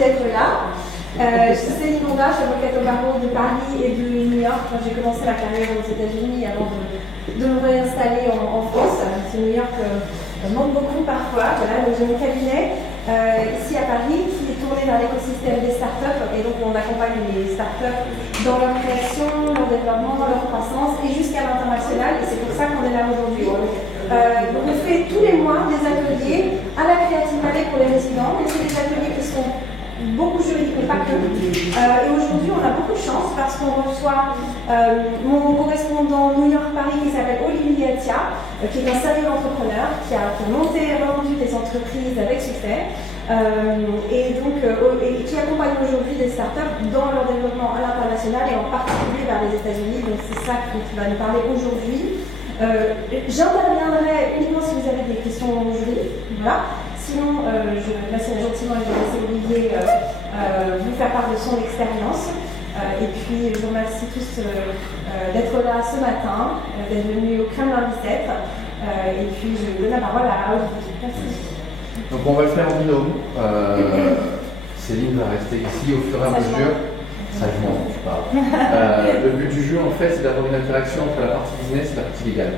d'être là. Je suis Céline Honda, je suis avocate au barreau de Paris et de New York. J'ai commencé ma carrière aux États-Unis avant de me réinstaller en France. New York manque beaucoup parfois. Voilà, donc j'ai mon cabinet ici à Paris qui est tourné vers l'écosystème des startups. Et donc on accompagne les startups dans leur création, leur développement, leur croissance et jusqu'à l'international. Et c'est pour ça qu'on est là aujourd'hui. Donc on fait tous les mois des ateliers à la Creative Valley pour les résidents. Et c'est des ateliers qui sont beaucoup juridiques, mais pas que. Et aujourd'hui, on a beaucoup de chance parce qu'on reçoit mon correspondant New York-Paris qui s'appelle Olivier Attia, qui est un sérieux entrepreneur, qui a monté et revendu des entreprises avec succès, et qui accompagne aujourd'hui des startups dans leur développement à l'international et en particulier vers les États-Unis. Donc c'est ça qui va nous parler aujourd'hui. J'interviendrai uniquement si vous avez des questions juridiques. Voilà. Sinon, je vais passer gentiment et je vais laisser Olivier vous faire part de son expérience. Et puis, je vous remercie tous d'être là ce matin, d'être venus au Kremlin 17. Et puis, je donne la parole à Olivier. Merci. Donc, on va le faire en binôme. Céline va rester ici au fur et à mesure. Sagement, je parle. Le but du jeu, en fait, c'est d'avoir une interaction entre la partie business et la partie légale.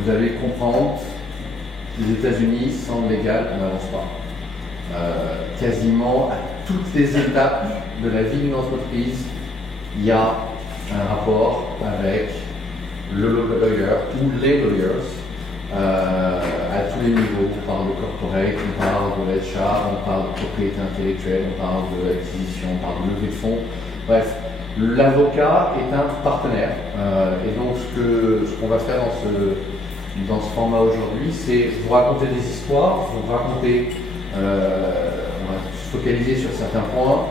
Vous allez comprendre. Les États-Unis, sans le légal, on n'avance pas. Quasiment à toutes les étapes de la vie d'une entreprise, il y a un rapport avec le lawyer ou les lawyers à tous les niveaux. On parle de corporate, on parle de l'HR, on parle de propriété intellectuelle, on parle de l'acquisition, on parle de levée de fonds. Bref, l'avocat est un partenaire. Et donc, ce qu'on va faire dans ce format aujourd'hui, c'est vous raconter des histoires, vous raconter, on va se focaliser sur certains points,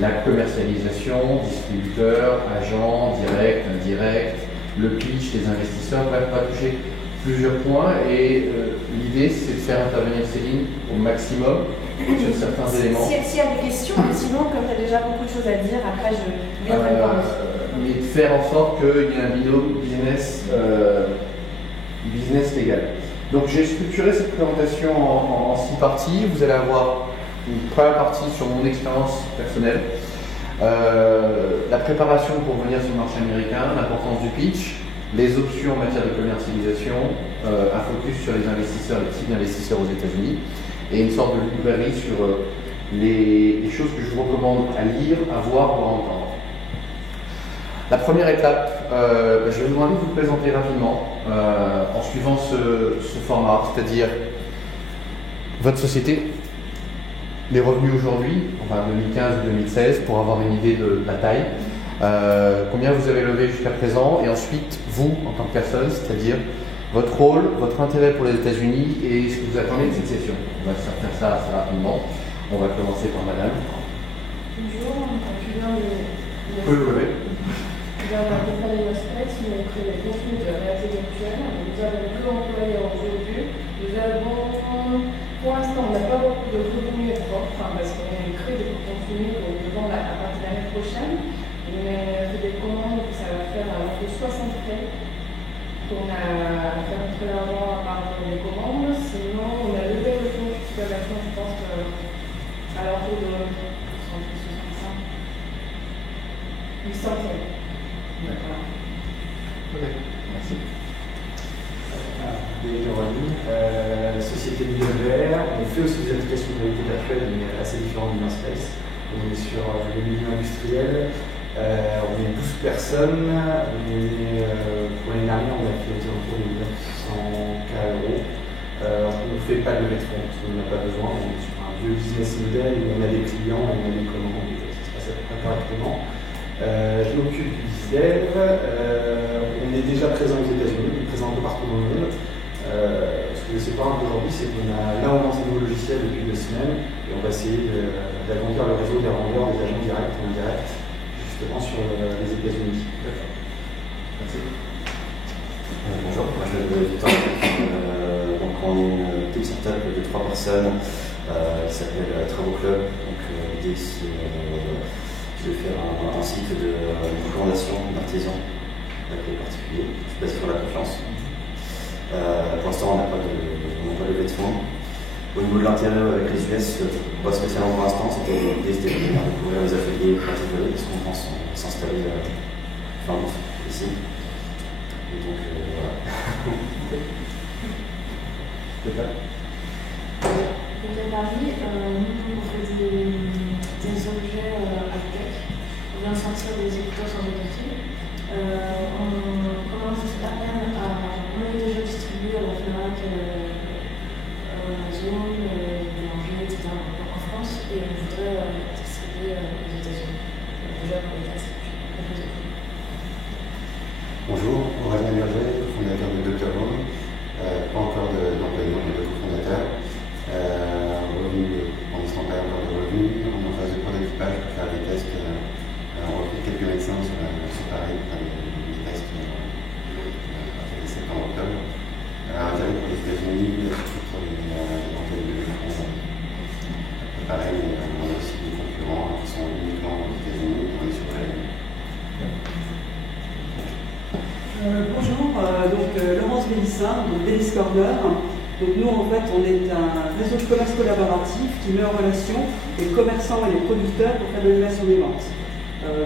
la commercialisation, distributeur, agent, direct, indirect, le pitch, les investisseurs, bref, on va toucher plusieurs points et l'idée c'est de faire intervenir Céline au maximum sur certains éléments. S'il y a des questions, sinon comme tu as déjà beaucoup de choses à dire, après je viendrai voir. Mais de faire en sorte qu'il y ait un binôme business légal. Donc j'ai structuré cette présentation en 6 parties. Vous allez avoir une première partie sur mon expérience personnelle, la préparation pour venir sur le marché américain, l'importance du pitch, les options en matière de commercialisation, un focus sur les investisseurs, les types d'investisseurs aux États-Unis, et une sorte de librairie sur les choses que je vous recommande à lire, à voir ou à entendre. La première étape, je vais vous demander de vous présenter rapidement en suivant ce format, c'est-à-dire votre société, les revenus aujourd'hui, enfin 2015-2016, pour avoir une idée de la taille, combien vous avez levé jusqu'à présent, et ensuite vous en tant que personne, c'est-à-dire votre rôle, votre intérêt pour les États-Unis et ce que vous attendez de cette session. On va faire ça assez rapidement. On va commencer par madame. Bonjour, je viens Vous pouvez le lever. Je viens de Fanny Mosquet, qui m'a créé les contenus de réalité virtuelle. Nous avons 2 employés aujourd'hui. Nous avons, pour l'instant, on n'a pas beaucoup de revenus propres, parce qu'on crée des contenus pour le vendre à partir de l'année prochaine. Mais on fait des commandes, ça va faire de 60 frais. On a fait un peu d'argent par les commandes. Sinon, on a levé le fonds jusqu'à maintenant, je pense, à l'entour de 165. 800 frais. D'accord. Ok, merci. Société middleware, on fait aussi des applications de réalité virtuelle, mais assez différentes du Space. On est sur le milieu industriel, on est 12 personnes, pour l'année dernière on a fait aux alentours de 900 €. On ne fait pas de levée de fonds, parce qu'on n'en a pas besoin, on est sur un vieux business model où on a des clients et on a des commandes, et ça se passe à peu près correctement. Je m'occupe du dev, on est déjà présent aux États-Unis, on est présent un peu partout dans le monde. Ce que je sais pas aujourd'hui, c'est qu'on a là on lance un nouveau logiciel depuis 2 semaines et on va essayer d'agrandir le réseau des vendeurs, des agents directs et indirects, justement sur les États-Unis. D'accord. Merci. Bonjour, moi je m'appelle Victor. Donc on est une petite startup de 3 personnes qui s'appelle Travaux Club. Donc l'idée c'est de faire un site de recommandation d'artisans avec les particuliers, basé sur la confiance. Pour l'instant on n'a pas de levée de fonds. Au niveau de l'intérêt avec les US, pas spécialement pour l'instant, c'était l'idée c'était de venir découvrir les ateliers parce qu'on pense s'installer fin août ici. Et donc voilà. Donc à Paris, nous on fait des objets high-tech. On vient de sortir des écouteurs sans écouter. On commence à peine on est déjà distribué à la FNAC, Amazon, Boulanger, etc. en France et on voudrait distribuer aux États-Unis. Déjà pour les classes. Bonjour, Aurélien Berger, fondateur de Dr Home. Pas encore d'employé, on est de cofondateur. Revenu, pour l'instant pas encore de revenus. On est en phase de prototypage pour faire des tests. On recrute quelques médecins sur Paris pour faire des tests septembre-octobre. Intérêt pour les États-Unis, surtout pour les employés de France. Pareil, on a aussi des concurrents qui sont uniquement aux États-Unis, on est sur la Bonjour, Laurence Bélissin, Bélis Corner. Donc nous en fait on est un réseau de commerce collaboratif qui met en relation les commerçants et les producteurs pour faire de l'animation des ventes.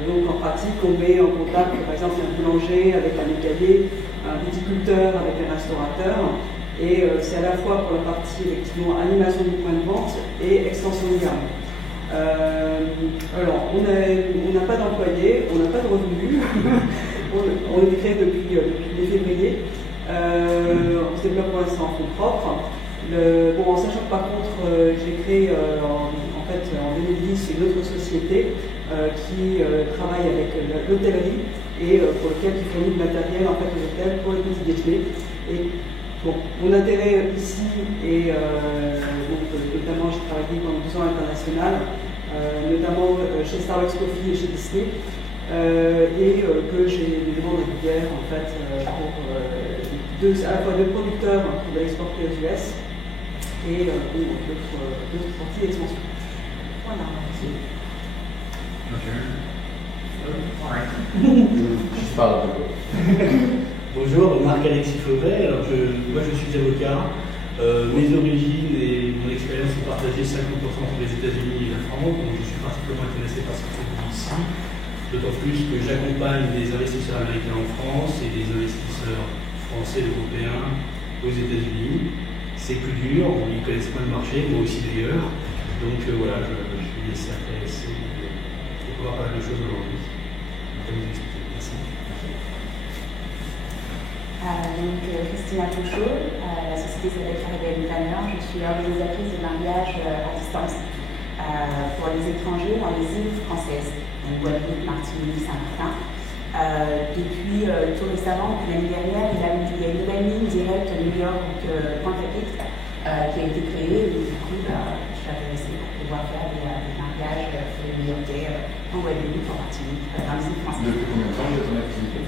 Donc en pratique on met en contact par exemple un boulanger avec un égalier, un viticulteur avec un restaurateur et c'est à la fois pour la partie effectivement animation du point de vente et extension de gamme. Alors on n'a pas d'employés, on n'a pas de revenus. On est créé depuis février. On se développe pour l'instant en fonds propres. En sachant que par contre, j'ai créé en 2010 une autre société qui travaille avec l'hôtellerie et pour lequel il fournit du matériel en fait aux hôtels pour les petits déjeuners. Et bon, mon intérêt ici est notamment j'ai travaillé pendant 2 ans à l'international, notamment chez Starbucks Coffee et chez Disney. Que j'ai des demandes régulières en fait pour à la fois deux producteurs qui veulent exporter aux US et d'autres parties d'expansion. Voilà. Bonjour, Marc-Alexis Fauvet. Alors moi je suis avocat. Mes origines et mon expérience sont partagées 50% entre les États-Unis et la France, donc je suis particulièrement intéressé par ce qui se fait ici. D'autant plus que j'accompagne des investisseurs américains en France et des investisseurs français et européens aux États-Unis. C'est plus dur, ils connaissent moins le marché, moi aussi d'ailleurs. Donc voilà, je suis assez intéressé de pouvoir parler de choses aujourd'hui. Merci. Christina Pouchot, la société s'appelle Caribbean Planner. Je suis organisatrice de mariage à distance pour les étrangers dans les îles françaises. Guadeloupe, Martinique, Saint-Martin. Depuis tout récemment, l'année dernière, il y a une nouvelle ligne directe New York, Pointe-à-Pitre, qui a été créée. Et du coup, je suis intéressée pour pouvoir faire des mariages pour les New-Yorkais en Guadeloupe, en Martinique, dans les îles françaises. Depuis combien de temps vous êtes en activité?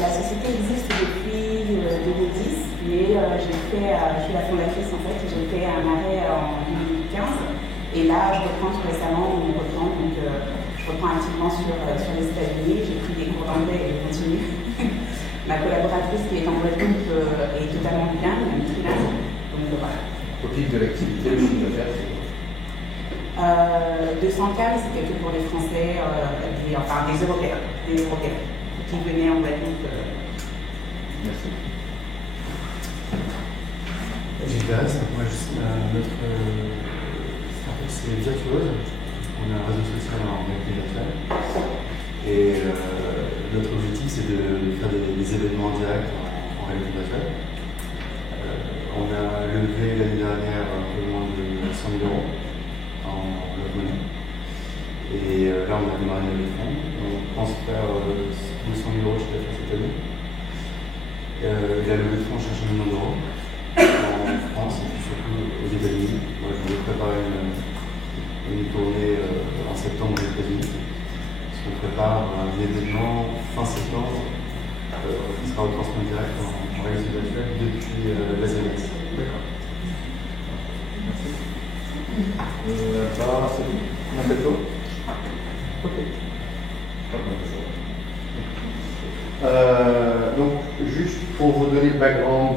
La société existe depuis 2010, mais je suis la fondatrice en fait. J'ai fait un arrêt en 2015. Et là, je reprends tout récemment, je reprends activement sur les États-Unis, j'ai pris des cours d'anglais et je continue. Ma collaboratrice qui est en Guadeloupe est totalement bilingue, elle est trilingue. Donc voilà. Au pic de l'activité, le chiffre d'affaires, c'est 215, c'était pour les Français, des Européens qui venaient en Guadeloupe. Merci. J'intéresse, moi c'est Virtuose, on a un réseau social en réalité virtuelle et notre objectif c'est de faire des événements en direct en réalité virtuelle. On a levé l'année dernière un peu moins de 100 000 € en bloc monnaie et là on a démarré une levée de fonds. On pense faire 200 000 € cette année. La levée de fonds cherche 1 million d'euros en France et puis surtout aux États-Unis. Moi je voulais préparer une tournée en septembre aux États-Unis. Parce qu'on prépare un événement fin septembre qui sera retransmis direct en réalité virtuelle depuis Las Vegas. D'accord. Merci. On a fait le tour ? Ok. Donc, juste pour vous donner le background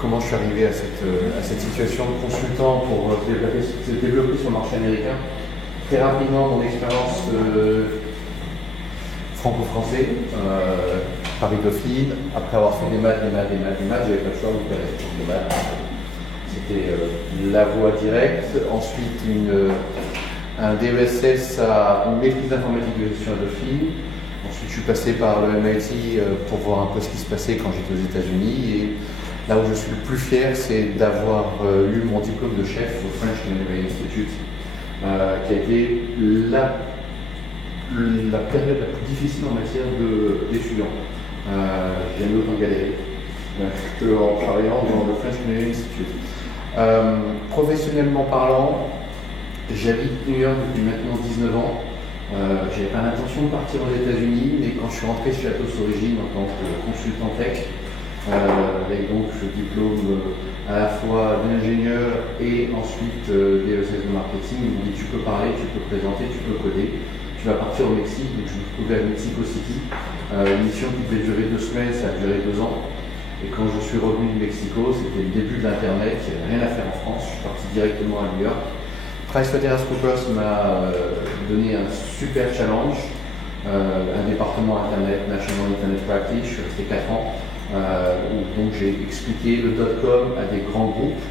comment je suis arrivé à cette situation de consultant pour se développer sur le marché américain. Très rapidement, mon expérience franco-français, Paris Dauphine, après avoir fait des maths, j'avais pas le choix de faire des maths. C'était la voie directe. Ensuite, un DESS à une maîtrise d'informatique de gestion à Dauphine. Ensuite, je suis passé par le MIT pour voir un peu ce qui se passait quand j'étais aux États-Unis. Et là où je suis le plus fier, c'est d'avoir eu mon diplôme de chef au French Culinary Institute, qui a été la période la plus difficile en matière d'étudiants. J'ai jamais autant galéré qu'en travaillant dans le French Culinary Institute. Professionnellement parlant, j'habite New York depuis maintenant 19 ans. J'avais pas l'intention de partir aux États-Unis, mais quand je suis rentré chez Atos Origine en tant que consultant tech, avec donc ce diplôme à la fois d'ingénieur et ensuite DESS de marketing, ils m'ont dit tu peux parler, tu peux présenter, tu peux coder. Tu vas partir au Mexique, donc je me trouvais à Mexico City. Une mission qui devait durer 2 semaines, ça a duré 2 ans. Et quand je suis revenu de Mexico, c'était le début de l'Internet, il n'y avait rien à faire en France, je suis parti directement à New York. PricewaterhouseCoopers m'a donné un super challenge, un département Internet, National Internet Practice, je suis resté 4 ans, où donc j'ai expliqué le .com à des grands groupes.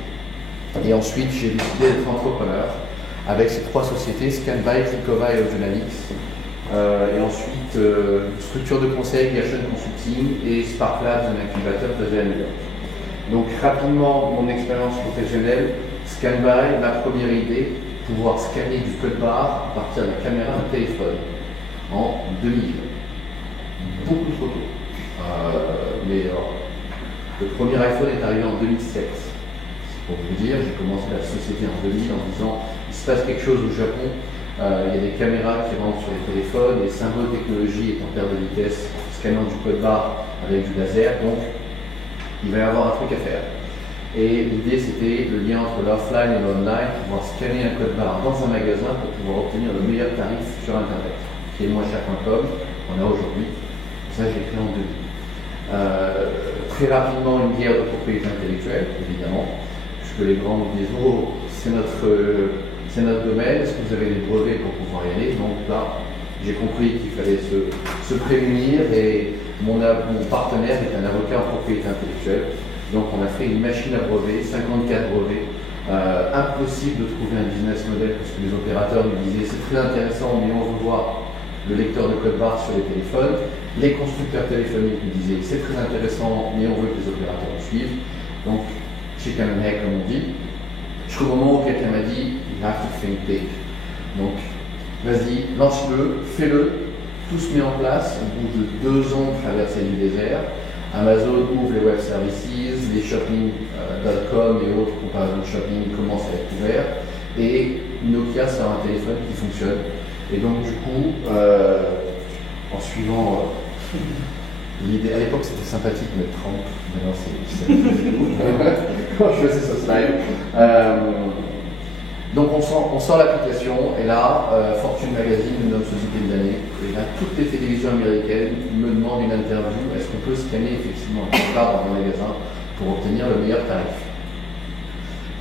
Et ensuite, j'ai décidé d'être entrepreneur avec ces 3 sociétés, Scanby, Clicova et Audionamics. Et ensuite, structure de conseil, Gation Consulting et Spark Labs, un incubateur basé à New York. Donc rapidement, mon expérience professionnelle, Scanby, ma première idée, pouvoir scanner du code barre à partir de la caméra d'un téléphone en 2000. Beaucoup trop tôt. Mais alors, le premier iPhone est arrivé en 2007. Pour vous dire, j'ai commencé la société en 2000 en disant il se passe quelque chose au Japon, il y a des caméras qui rentrent sur les téléphones, les symboles technologie est en perte de vitesse, scannant du code barre avec du laser, donc il va y avoir un truc à faire. Et l'idée c'était le lien entre l'offline et l'online, pouvoir scanner un code barre dans un magasin pour pouvoir obtenir le meilleur tarif sur Internet, qui est moincher.com, qu'on a aujourd'hui. Ça, je l'ai créé en 2000. Très rapidement, une guerre de propriété intellectuelle, évidemment. Les grands nous disent oh, c'est notre domaine, est-ce que vous avez des brevets pour pouvoir y aller? Donc là, j'ai compris qu'il fallait se prémunir et mon partenaire est un avocat en propriété intellectuelle. Donc on a fait une machine à brevets, 54 brevets. Impossible de trouver un business model parce que les opérateurs nous disaient c'est très intéressant mais on veut voir le lecteur de code barre sur les téléphones. Les constructeurs téléphoniques nous disaient c'est très intéressant mais on veut que les opérateurs nous suivent. Donc chicken and egg comme on dit, jusqu'au moment où quelqu'un m'a dit you have to think big. Donc vas-y, lance-le, fais-le, tout se met en place. Au bout de 2 ans de traverser du désert, Amazon ouvre les web services, les shopping.com et autres comparaisons de shopping commencent à être ouverts et Nokia sort un téléphone qui fonctionne. Et donc du coup, en suivant l'idée, à l'époque c'était sympathique de mettre Trump, maintenant c'est quand je faisais ce slide. Donc on sort l'application et là, Fortune Magazine me nomme société de l'année et là toutes les télévisions américaines me demandent une interview, est-ce qu'on peut scanner effectivement un code barre dans un magasin pour obtenir le meilleur tarif.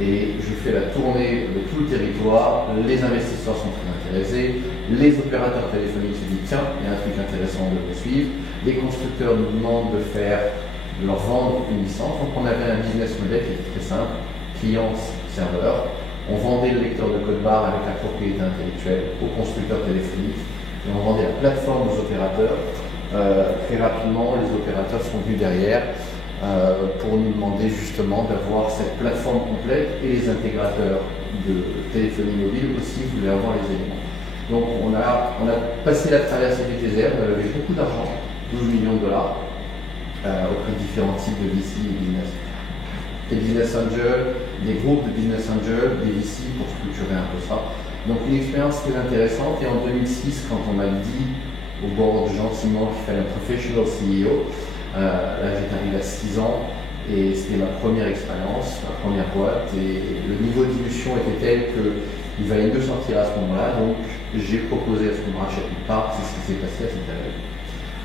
Et je fais la tournée de tout le territoire, les investisseurs sont très intéressés, les opérateurs téléphoniques se disent tiens, il y a un truc intéressant de suivre, les constructeurs nous demandent de leur vendre une licence. Donc on avait un business model qui était très simple, client-serveur. On vendait le lecteur de code barre avec la propriété intellectuelle aux constructeurs téléphoniques et on vendait la plateforme aux opérateurs. Très rapidement, les opérateurs sont venus derrière pour nous demander justement d'avoir cette plateforme complète et les intégrateurs de téléphonie mobile aussi voulaient avoir les éléments. Donc on a passé la traversée du désert, on a levé beaucoup d'argent, 12 millions de dollars, auprès de différents types de VC et business. Des business angels, des groupes de business angels, des VC pour structurer un peu ça. Donc une expérience très intéressante et en 2006, quand on m'a dit au board gentiment qu'il fallait un professional CEO, là j'étais arrivé à 6 ans et c'était ma première expérience, ma première boîte et le niveau de dilution était tel qu'il valait mieux sortir à ce moment-là, donc j'ai proposé à ce qu'on me rachète une part, c'est ce qui s'est passé à cette période.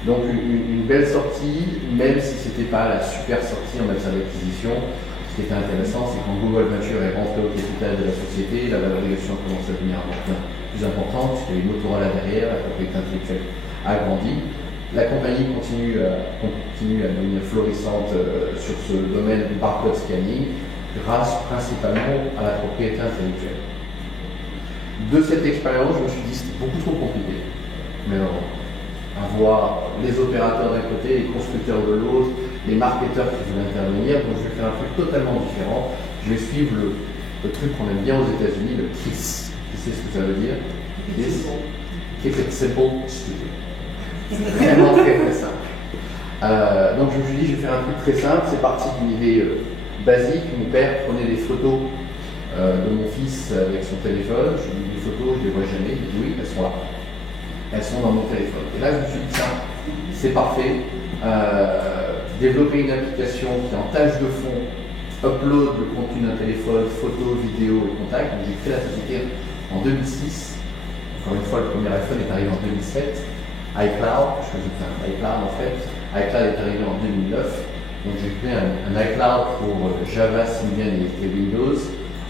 Donc une belle sortie, même si ce n'était pas la super sortie en matière d'acquisition. Ce qui était intéressant, c'est quand Google Venture est rentré au capital de la société, la valorisation commence à devenir plus importante, puisqu'il y a une Motorola derrière, la propriété intellectuelle a grandi. La compagnie continue à devenir florissante sur ce domaine du barcode scanning, grâce principalement à la propriété intellectuelle. De cette expérience, je me suis dit que c'était beaucoup trop compliqué. Mais avoir les opérateurs d'un côté, les constructeurs de l'autre, les marketeurs qui veulent intervenir, donc je vais faire un truc totalement différent. Je vais suivre le truc qu'on aime bien aux États-Unis, le KISS. Tu sais ce que ça veut dire? KISS. Keep it simple, stupid. C'est vraiment très très simple. Donc je me suis dit, je vais faire un truc très simple. C'est parti d'une idée basique. Mon père prenait des photos de mon fils avec son téléphone. Je lui dis, les photos, je ne les vois jamais. Il dit, oui, elles sont là. Elles sont dans mon téléphone. Et là, je me suis dit, ça, c'est parfait. Développer une application qui, en tâche de fond, upload le contenu d'un téléphone, photos, vidéos et contacts. Donc j'ai créé la société en 2006. Encore une fois, le premier iPhone est arrivé en 2007. iCloud, je faisais un iCloud en fait. iCloud est arrivé en 2009. Donc j'ai créé un iCloud pour Java, Symbian et Windows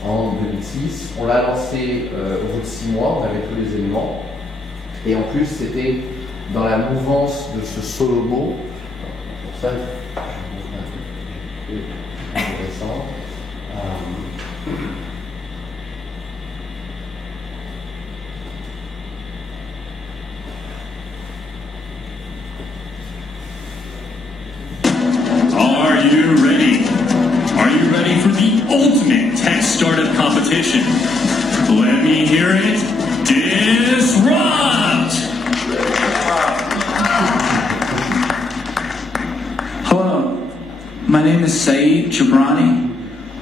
en 2006. On l'a lancé au bout de 6 mois, on avait tous les éléments. Et en plus, c'était dans la mouvance de ce solo mot. Pour ça, je vous montre un truc intéressant. Are you ready? Are you ready for the ultimate tech startup competition? Let me hear it. Disrupt! Hello, my name is Saeed Jabrani.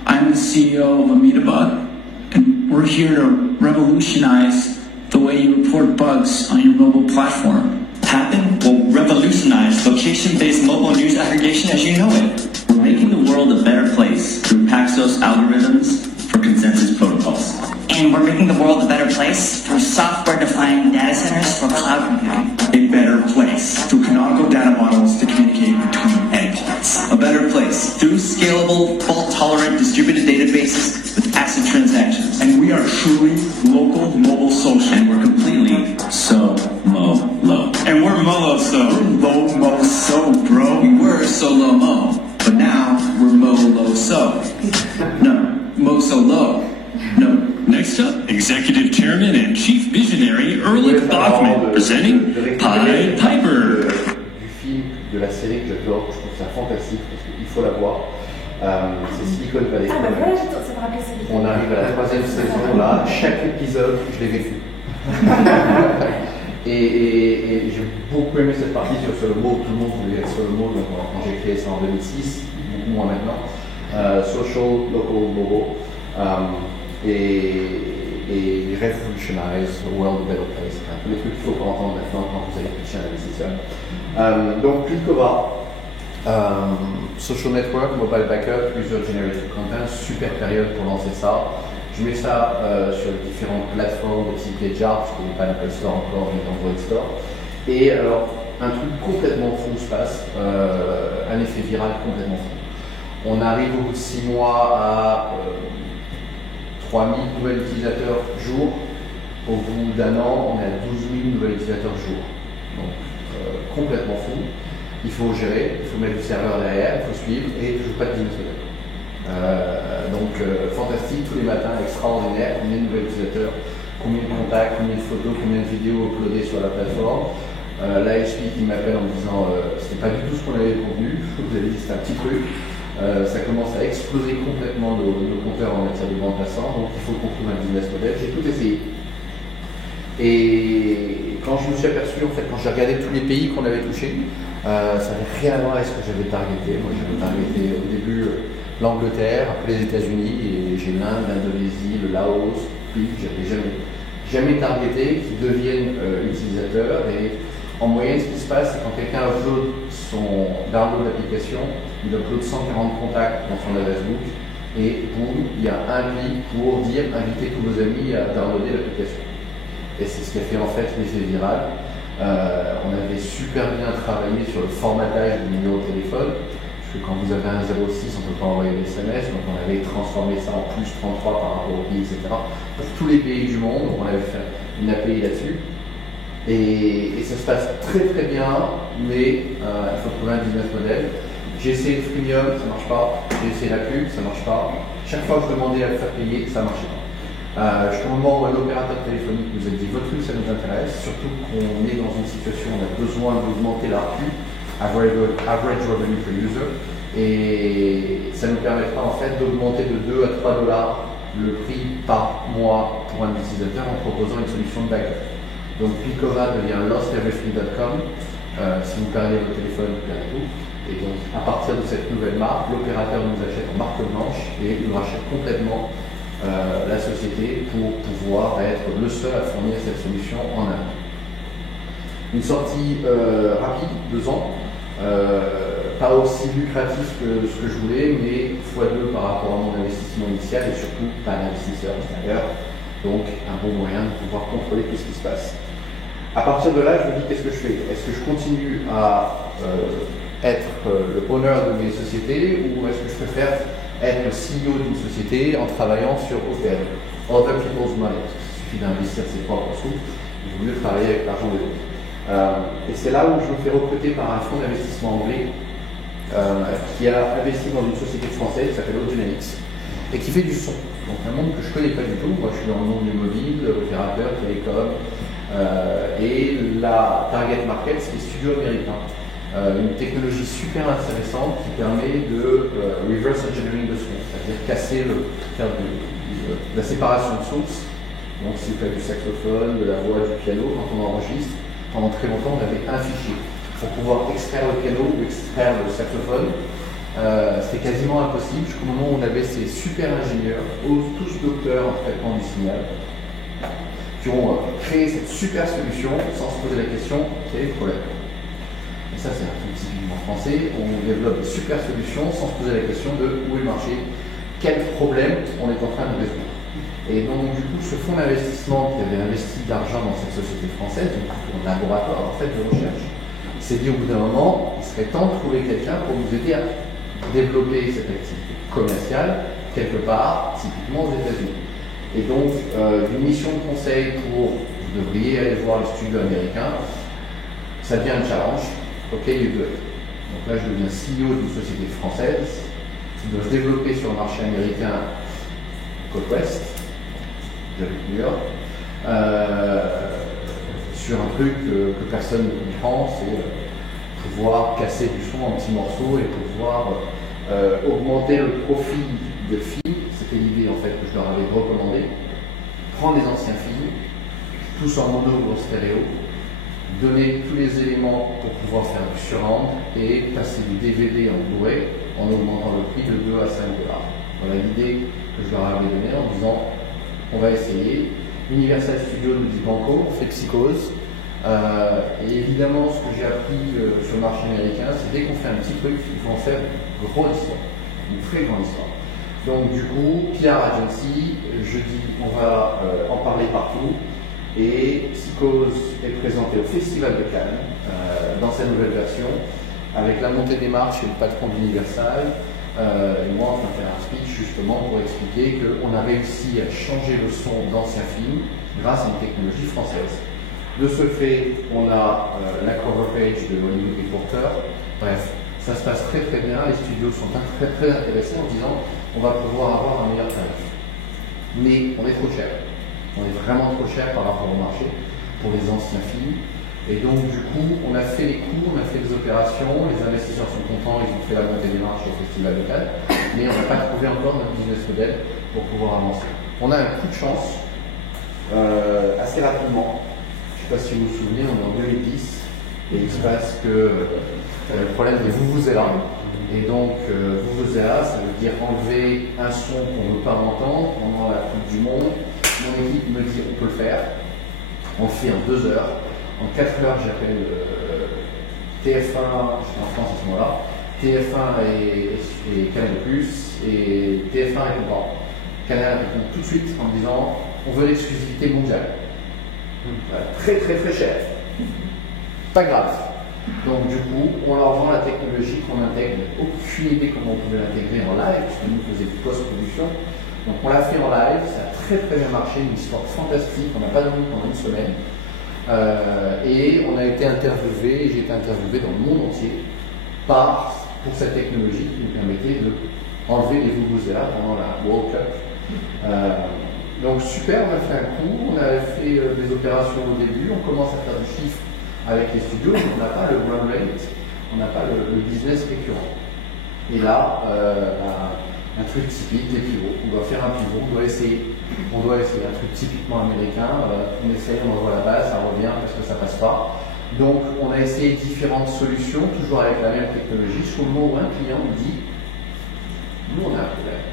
I'm the CEO of Ametabug, and we're here to revolutionize the way you report bugs on your mobile platform. Happen will revolutionize location-based mobile news aggregation as you know it. We're making the world a better place through Paxos algorithms for consensus protocols. And we're making the world a better place through software-defined data centers for cloud computing. A better place through canonical data models to communicate between endpoints. A better place through scalable, fault-tolerant distributed databases with ACID transactions. And we are truly local mobile social. And we're completely low. And we're Molo-so. We're low-mo-so, bro. We were solo-mo, but now we're mo-lo-so. No, mo-so-low. No. Next up, Executive Chairman and Chief Visionary Erlich Bachman, presenting Pied Piper. Du film, de la série que j'adore, je trouve ça fantastique parce qu'il faut la voir. C'est Silicon Valley. Ah bah voilà, ça me rappelle Silicon On arrive à la 3e saison, là, chaque épisode, je l'ai vécu. et j'ai beaucoup aimé cette partie sur Solomo, tout le monde voulait être Solomo, donc quand j'ai créé ça en 2006, beaucoup moins maintenant. Social, local, mobile. Et revolutionize the world a better place. Tous les trucs qu'il faut entendre maintenant quand vous allez pitcher un investisseur. Donc, Pilkova, social network, mobile backup, user generated content, super période pour lancer ça. Je mets ça sur les différentes plateformes de type Jar, parce qu'il n'y a pas l'Apple Store encore, ni l'Android Store. Et alors, un truc complètement fou se passe, un effet viral complètement fou. On arrive au bout de 6 mois à 3000 nouveaux utilisateurs jour. Au bout d'un an, on est à 12 000 nouveaux utilisateurs jour. Donc, complètement fou. Il faut gérer, il faut mettre du serveur derrière, il faut suivre et toujours pas de business model. Fantastique, tous les matins, extraordinaire. Combien de nouveaux utilisateurs, combien de contacts, combien de photos, combien de vidéos uploadées sur la plateforme. L'ASP qui m'appelle en me disant c'était pas du tout ce qu'on avait convenu, vous avez dit c'était un petit truc. Ça commence à exploser complètement nos compteurs en matière de bande passante, donc il faut qu'on trouve un business model. J'ai tout essayé. Et quand je me suis aperçu, en fait, quand j'ai regardé tous les pays qu'on avait touchés, ça n'avait rien à voir avec ce que j'avais targeté. Moi, j'avais targeté au début l'Angleterre, après les États-Unis, et j'ai l'Inde, l'Indonésie, le Laos, puis j'avais jamais targeté qui deviennent utilisateurs. Et en moyenne, ce qui se passe, c'est quand quelqu'un upload son download d'application, il upload 140 contacts dans son adresse book, et boum, il y a un clic pour dire inviter tous vos amis à downloader l'application. Et c'est ce qui a fait en fait l'effet viral. On avait super bien travaillé sur le formatage du numéro de téléphone. Je que quand vous avez un 06, on ne peut pas envoyer des SMS, donc on avait transformé ça en plus 33 par rapport au pays, etc. Pour tous les pays du monde, on avait fait une API là-dessus. Et ça se passe très très bien, mais il faut trouver un business model. J'ai essayé le freemium, ça ne marche pas. J'ai essayé la pub, ça ne marche pas. Chaque fois que je demandais à le faire payer, ça ne marchait pas. Jusqu'au moment où un opérateur téléphonique nous a dit votre truc ça nous intéresse, surtout qu'on est dans une situation où on a besoin d'augmenter l'ARPU, average revenue per user, et ça nous permettra en fait d'augmenter de 2 à 3 dollars le prix par mois pour un utilisateur en proposant une solution de backup. Donc Picova devient losteverything.com, si vous perdez votre téléphone, vous perdez tout. Et donc à partir de cette nouvelle marque, l'opérateur nous achète en marque blanche et nous rachète complètement la société pour pouvoir être le seul à fournir cette solution en Inde. Une sortie rapide, 2 ans, pas aussi lucratif que ce que je voulais, mais x2 par rapport à mon investissement initial et surtout pas d'investisseur extérieur, donc un bon moyen de pouvoir contrôler tout ce qui se passe. À partir de là, je me dis qu'est-ce que je fais? Est-ce que je continue à être le owner de mes sociétés ou est-ce que je préfère être le CEO d'une société en travaillant sur OPM, Other People's Money? Il suffit d'investir ses propres sous, il vaut mieux travailler avec l'argent des autres. Et c'est là où je me fais recruter par un fonds d'investissement anglais qui a investi dans une société française qui s'appelle Audio-Dynamics et qui fait du son. Donc un monde que je ne connais pas du tout. Moi je suis dans le monde du mobile, opérateur, télécom, et la target market c'est les studios américains. Une technologie super intéressante qui permet de reverse engineering de son, c'est-à-dire faire de la séparation de sources. Donc si vous faites du saxophone, de la voix, du piano, quand on enregistre, pendant très longtemps on avait un fichier. Pour pouvoir extraire le piano ou extraire le saxophone, c'était quasiment impossible jusqu'au moment où on avait ces super ingénieurs, tous docteurs en traitement du signal, qui ont créé cette super solution sans se poser la question quel est le problème. Et ça c'est un truc typiquement français, on développe des super solutions sans se poser la question de où est le marché, quel problème on est en train de résoudre. Et donc du coup ce fonds d'investissement qui avait investi de l'argent dans cette société française, donc un laboratoire en fait de recherche, s'est dit au bout d'un moment, il serait temps de trouver quelqu'un pour nous aider à développer cette activité commerciale quelque part, typiquement aux États-Unis. Et donc, une mission de conseil pour, vous devriez aller voir les studios américains, ça devient un challenge. Ok, you do it. Donc là, je deviens CEO d'une société française qui doit se développer sur le marché américain côte ouest, j'habite New York, sur un truc que personne ne comprend, c'est pouvoir casser du son en petits morceaux et pouvoir augmenter le profit de films. C'était l'idée en fait que je leur avais recommandé. Prendre les anciens films, tous en mono ou en stéréo, donner tous les éléments pour pouvoir faire du surround et passer du DVD en Blu-ray en augmentant le prix de 2 à 5 dollars. Voilà l'idée que je leur avais donnée en disant on va essayer. Universal Studios nous dit banco, on fait Psychose. Et évidemment, ce que j'ai appris sur le marché américain, c'est dès qu'on fait un petit truc, il faut en faire une grosse histoire, une très grande histoire. Donc du coup, PR Agency, je dis on va en parler partout. Et Psychose est présenté au Festival de Cannes dans sa nouvelle version, avec la montée des marches et le patron d'Universal. Et moi, on va faire un speech justement pour expliquer qu'on a réussi à changer le son d'anciens films grâce à une technologie française. De ce fait, on a la cover page de Hollywood Reporter. Bref, ça se passe très très bien. Les studios sont très très intéressés en disant on va pouvoir avoir un meilleur tarif. Mais on est trop cher. On est vraiment trop cher par rapport au marché pour les anciens films. Et donc du coup, on a fait les coûts, on a fait les opérations, les investisseurs sont contents, ils ont fait la montée des marches au Festival de Cannes, mais on n'a pas trouvé encore notre business model pour pouvoir avancer. On a un coup de chance assez rapidement. Je ne sais pas si vous vous souvenez, on est en 2010 et il se passe que le problème des Vuvuzela. Et donc Vuvuzela, ça veut dire enlever un son qu'on ne veut pas entendre pendant la Coupe du Monde. Mon équipe me dit on peut le faire. On le fait en 2 heures. En 4 heures, j'appelle TF1, j'étais en France à ce moment-là, TF1 et Canal+, et TF1 répond pas. Canal répond tout de suite en me disant on veut l'exclusivité mondiale. Très très très cher. Pas grave. Donc du coup, on leur vend la technologie qu'on intègre, aucune idée comment on pouvait l'intégrer en live, parce que nous faisait du post-production. Donc on l'a fait en live, ça a très très bien marché, une histoire fantastique, on n'a pas dormi pendant une semaine. Et on a été interviewé, j'ai été interviewé dans le monde entier pour cette technologie qui nous permettait de enlever les vuvuzelas pendant la World Cup. Donc super, on a fait un coup, on a fait des opérations au début, on commence à faire du chiffre avec les studios, mais on n'a pas le run rate, on n'a pas le business récurrent. Et là, un truc typique, des pivots, on doit faire un pivot, on doit essayer un truc typiquement américain, on essaye, on envoie la base, ça revient parce que ça passe pas. Donc on a essayé différentes solutions, toujours avec la même technologie, jusqu'au moment où un client nous dit, nous on a un problème.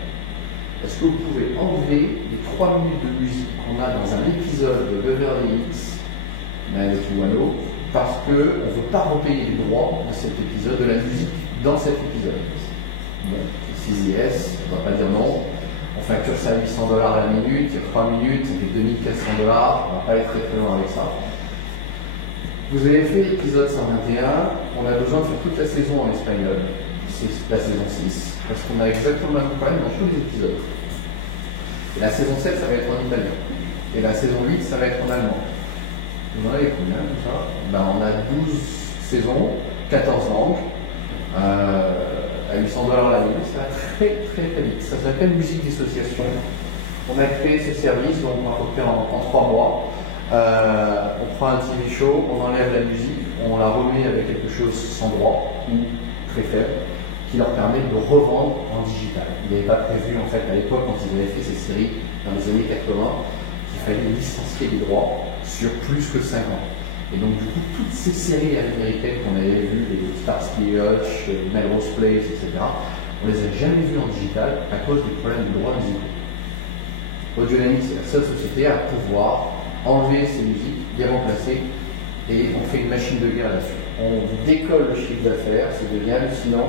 Est-ce que vous pouvez enlever les 3 minutes de musique qu'on a dans un épisode de Beverly Hills 90210 parce qu'on ne veut pas repayer les droits de cet épisode, de la musique dans cet épisode. Bon, CZS, on ne va pas dire non. On facture ça à $800 la minute, il y a 3 minutes, ça fait $2400, on ne va pas être très loin avec ça. Vous avez fait l'épisode 121, on a besoin de faire toute la saison en espagnol, c'est la saison 6, parce qu'on a exactement le même problème dans tous les épisodes. Et la saison 7, ça va être en italien. Et la saison 8, ça va être en allemand. Vous en avez combien comme ça? On a 12 saisons, 14 langues, à $800 la minute, ça va très très très vite. Ça s'appelle Musique Dissociation. On a créé ce service donc à peu près en 3 mois. On prend un TV show, on enlève la musique, on la remet avec quelque chose sans droit ou très faible, qui leur permet de revendre en digital. Il n'avait pas prévu en fait à l'époque quand ils avaient fait ces séries dans les années 80 qu'il fallait licencier les droits sur plus que 5 ans. Et donc du coup toutes ces séries américaines qu'on avait vues, les Starsky Hutch, Melrose Place, etc., on les a jamais vues en digital à cause des problèmes de droits musicaux. Audionaut, c'est la seule société à pouvoir enlever ces musiques, les remplacer, et on fait une machine de guerre là-dessus. On décolle le chiffre d'affaires, c'est devient hallucinant.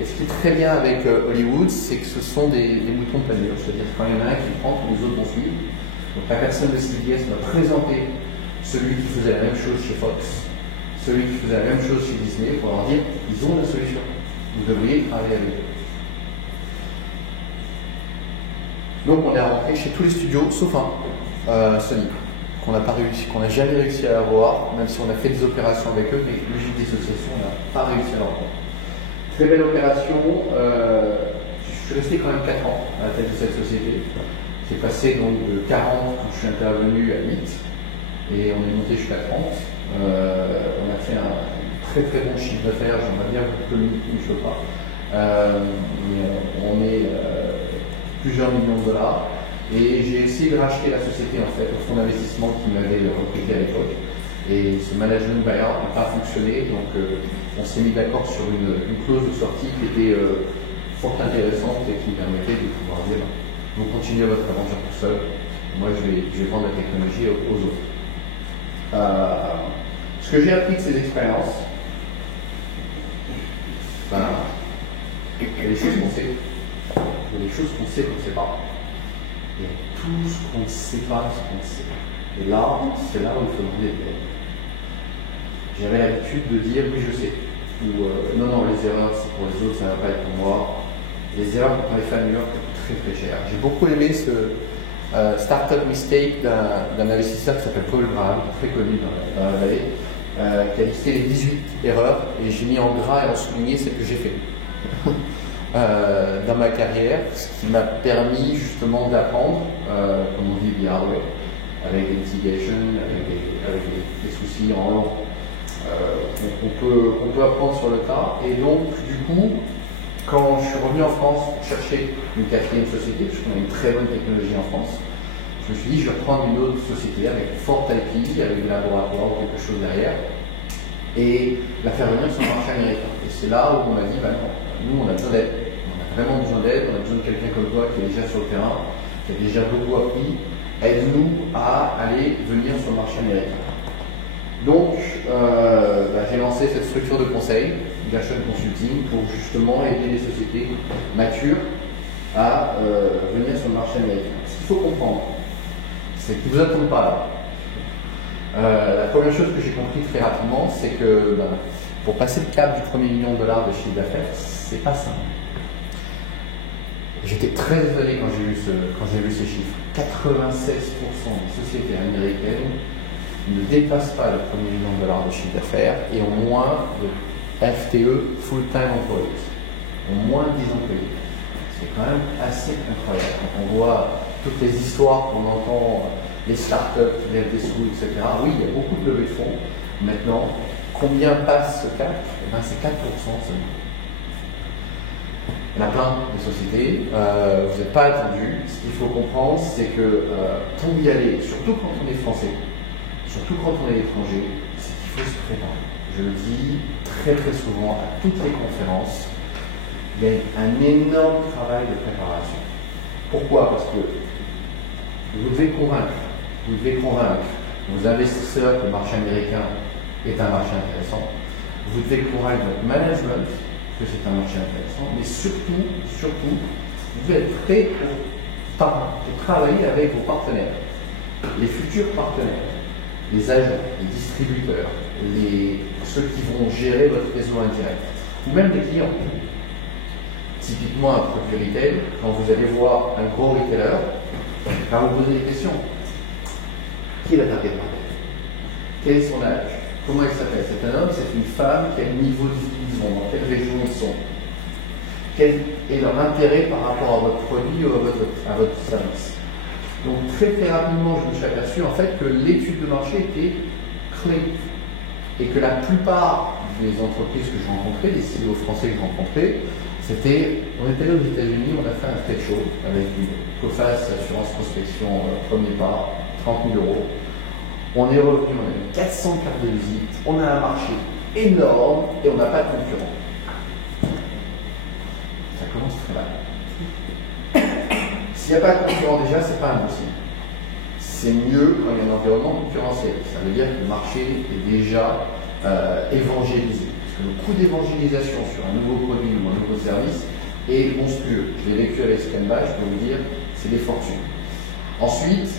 Et ce qui est très bien avec Hollywood, c'est que ce sont des moutons paniers, c'est-à-dire quand il y en a un qui prend, tous les autres vont suivre. Donc la personne de CBS va présenter celui qui faisait la même chose chez Fox, celui qui faisait la même chose chez Disney, pour leur dire, ils ont la solution, vous devriez travailler avec eux. Donc on est rentré chez tous les studios, sauf un, Sony, qu'on n'a pas réussi, qu'on n'a jamais réussi à avoir, même si on a fait des opérations avec eux, mais logique dissociation, on n'a pas réussi à l'avoir. Très belle opération, je suis resté quand même 4 ans à la tête de cette société. J'ai passé donc de 40 quand je suis intervenu à 8, et on est monté jusqu'à 30. On a fait un très très bon chiffre d'affaires, j'aimerais bien vous communiquer, mais je ne peux pas. On est plusieurs millions de dollars. Et j'ai essayé de racheter la société en fait, au fonds d'investissement qui m'avait recruté à l'époque. Et ce management buyout n'a pas fonctionné, donc on s'est mis d'accord sur une clause de sortie qui était fort intéressante et qui permettait de pouvoir dire vous continuez votre aventure tout seul, moi je vais vendre la technologie aux autres. Ce que j'ai appris de ces expériences, il y a des choses qu'on sait, il y a des choses qu'on sait qu'on ne sait pas. Il y a tout ce qu'on ne sait pas, ce qu'on sait. Et là, c'est là où il faut demander de l'aide. J'avais l'habitude de dire oui, je sais. Ou non, les erreurs, c'est pour les autres, ça ne va pas être pour moi. Les erreurs pour les fans New York coûtent très très cher. J'ai beaucoup aimé ce startup mistake d'un investisseur qui s'appelle Paul Graham, très connu dans la vallée, qui a listé les 18 erreurs et j'ai mis en gras et en souligné celles que j'ai faites. Dans ma carrière, ce qui m'a permis justement d'apprendre, comme on dit, the hard way, avec des litigations, avec des soucis en long. On peut apprendre sur le tas. Et donc, du coup, quand je suis revenu en France pour chercher une 4e société, parce qu'on a une très bonne technologie en France, je me suis dit, je vais reprendre une autre société avec une forte IP, avec des laboratoires ou quelque chose derrière, et la faire venir sur le marché américain. Et c'est là où on m'a dit, non, nous on a besoin d'aide. On a vraiment besoin d'aide, on a besoin de quelqu'un comme toi qui est déjà sur le terrain, qui a déjà beaucoup appris. Aide-nous à aller venir sur le marché américain. Donc, j'ai lancé cette structure de conseil, Gershon Consulting, pour justement aider les sociétés matures à venir sur le marché américain. Ce qu'il faut comprendre, c'est qu'ils ne vous attendent pas là. La première chose que j'ai compris très rapidement, c'est que pour passer le cap du $1er million de chiffre d'affaires, c'est pas simple. J'étais très étonné quand j'ai vu ces chiffres. 96% des sociétés américaines ne dépassent pas le $1er million de chiffre d'affaires et ont moins de FTE, full-time employees, ont moins de 10 employés. C'est quand même assez incroyable. Quand on voit toutes les histoires qu'on entend, les startups qui lèvent des sous, etc. Oui, il y a beaucoup de levées de fonds. Maintenant, combien passe ce cap? C'est 4% seulement. Il y en a plein de sociétés, vous n'êtes pas attendu. Ce qu'il faut comprendre, c'est que pour y aller, surtout quand on est français, surtout quand on est étranger, c'est qu'il faut se préparer. Je le dis très très souvent à toutes les conférences, il y a un énorme travail de préparation. Pourquoi? Parce que vous devez convaincre vos investisseurs que le marché américain est un marché intéressant. Vous devez convaincre votre management que c'est un marché intéressant, mais surtout, vous devez être prêt pour travailler avec vos partenaires, les futurs partenaires, les agents, les distributeurs, ceux qui vont gérer votre réseau indirect, ou même des clients. Typiquement, un produit retail, quand vous allez voir un gros retailer, quand vous posez des questions, qui est la target market? Quel est son âge? Comment il s'appelle? C'est un homme, c'est une femme? Quel niveau de vie ils ont? Dans quelle région ils sont? Quel est leur intérêt par rapport à votre produit ou à votre service? Donc très très rapidement, je me suis aperçu en fait que l'étude de marché était clé et que la plupart des entreprises que je rencontrais, les CEO français que je rencontrais, on était là aux États-Unis, on a fait un trade show avec une Coface Assurance Prospection, premier pas, 30 000 €. On est revenu, on a eu 400 cartes de visite, on a un marché énorme et on n'a pas de concurrents. Ça commence très mal. S'il n'y a pas de concurrent déjà, c'est pas un bon signe. C'est mieux quand il y a un environnement concurrentiel. Ça veut dire que le marché est déjà évangélisé. Parce que le coût d'évangélisation sur un nouveau produit ou un nouveau service est monstrueux. Je l'ai vécu avec Scanba, je peux vous dire, c'est des fortunes. Ensuite,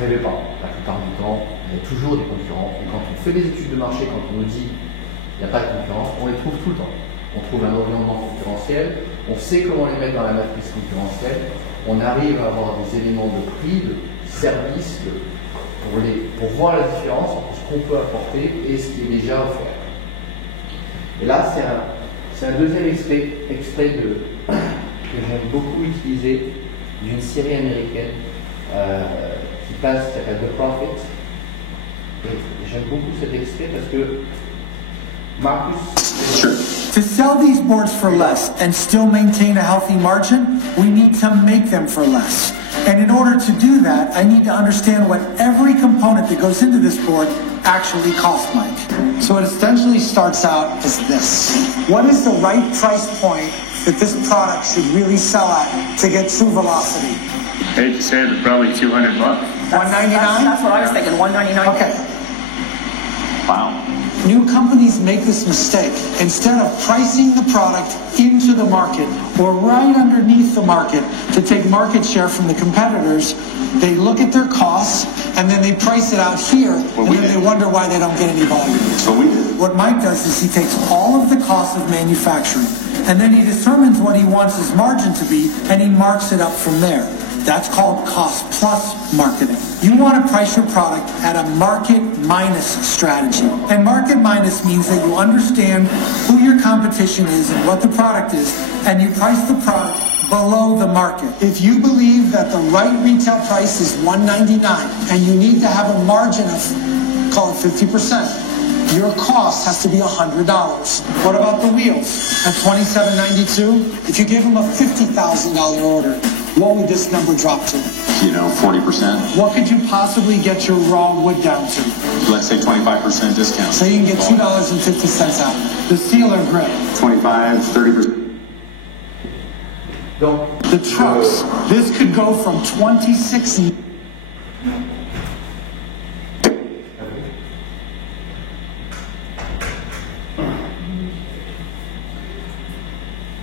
rêvez pas, la plupart du temps, il y a toujours des concurrents. Et quand on fait des études de marché, quand on nous dit qu'il n'y a pas de concurrence, on les trouve tout le temps. On trouve un environnement concurrentiel, on sait comment les mettre dans la matrice concurrentielle, on arrive à avoir des éléments de prix, de service, pour voir la différence entre ce qu'on peut apporter et ce qui est déjà offert. Et là, c'est un deuxième extrait que j'aime beaucoup utiliser d'une série américaine qui s'appelle The Profit. Et j'aime beaucoup cet extrait parce que Marcus. Sure. To sell these boards for less and still maintain a healthy margin, we need to make them for less. And in order to do that, I need to understand what every component that goes into this board actually costs, Mike. So it essentially starts out as this. What is the right price point that this product should really sell at to get true velocity? I hate to say it, but probably $200. $199? That's what I was thinking, $199. Okay. Wow. New companies make this mistake. Instead of pricing the product into the market or right underneath the market to take market share from the competitors, they look at their costs and then they price it out here and then they wonder why they don't get any volume. So we did. What Mike does is he takes all of the costs of manufacturing and then he determines what he wants his margin to be and he marks it up from there. That's called cost plus marketing. You want to price your product at a market minus strategy. And market minus means that you understand who your competition is and what the product is, and you price the product below the market. If you believe that the right retail price is $199 and you need to have a margin of, call it 50%, your cost has to be $100. What about the wheels? At $27.92, if you give them a $50,000 order, what would this number drop to? 40%. What could you possibly get your raw wood down to? Let's say 25% discount. So you can get $2.50 out. The sealer grip. 25, 30%. The trucks. This could go from 26.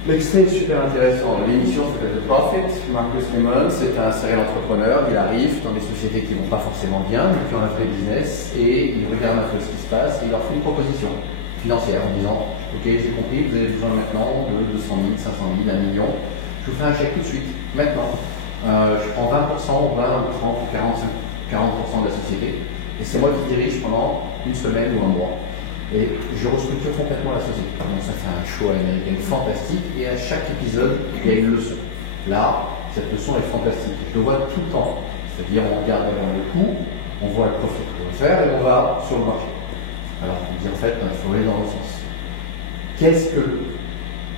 L'extrait est super intéressant. L'émission s'appelle The Profit. Marcus Lemonis, c'est un serial entrepreneur. Il arrive dans des sociétés qui ne vont pas forcément bien, mais qui ont un vrai business, et il regarde un peu ce qui se passe et il leur fait une proposition financière en disant ok, j'ai compris, vous avez besoin maintenant de 200 000, 500 000, 1 million. Je vous fais un chèque tout de suite, maintenant. Je prends 20%, ou 20, 30, 40% de la société, et c'est moi qui dirige pendant une semaine ou un mois. Et je restructure complètement la société. Donc ça fait un show à l'américaine fantastique, et à chaque épisode, il y a une leçon. Là, cette leçon est fantastique. Je le vois tout le temps. C'est-à-dire, on regarde le coût, on voit le profit qu'on va faire, et on va sur le marché. Alors, on dit en fait, il faut aller dans l'autre sens. Qu'est-ce que le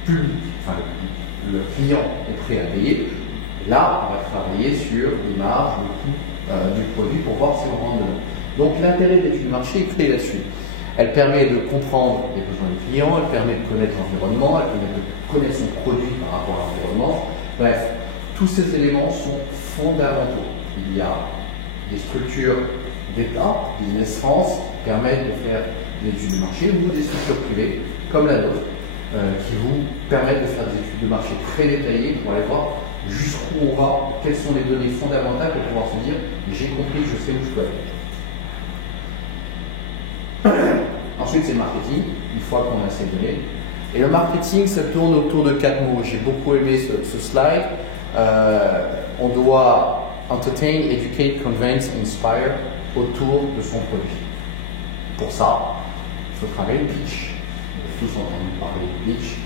public, enfin le client est prêt à payer? Là, on va travailler sur les marges, le coût du produit pour voir si on rentre dedans. Donc, l'intérêt de l'étude de marché est clé là-dessus. Elle permet de comprendre les besoins du client, elle permet de connaître l'environnement, elle permet de connaître son produit par rapport à l'environnement. Bref, tous ces éléments sont fondamentaux. Il y a des structures d'État, Business France, qui permettent de faire des études de marché, ou des structures privées, comme la nôtre, qui vous permettent de faire des études de marché très détaillées pour aller voir jusqu'où on va, quelles sont les données fondamentales pour pouvoir se dire j'ai compris, je sais où je dois aller. Ensuite, c'est le marketing, une fois qu'on a ces données. Et le marketing, ça tourne autour de 4 mots. J'ai beaucoup aimé ce slide. On doit entertain, educate, convince, inspire autour de son produit. Pour ça, il faut travailler le pitch. Vous avez tous entendu parler de pitch.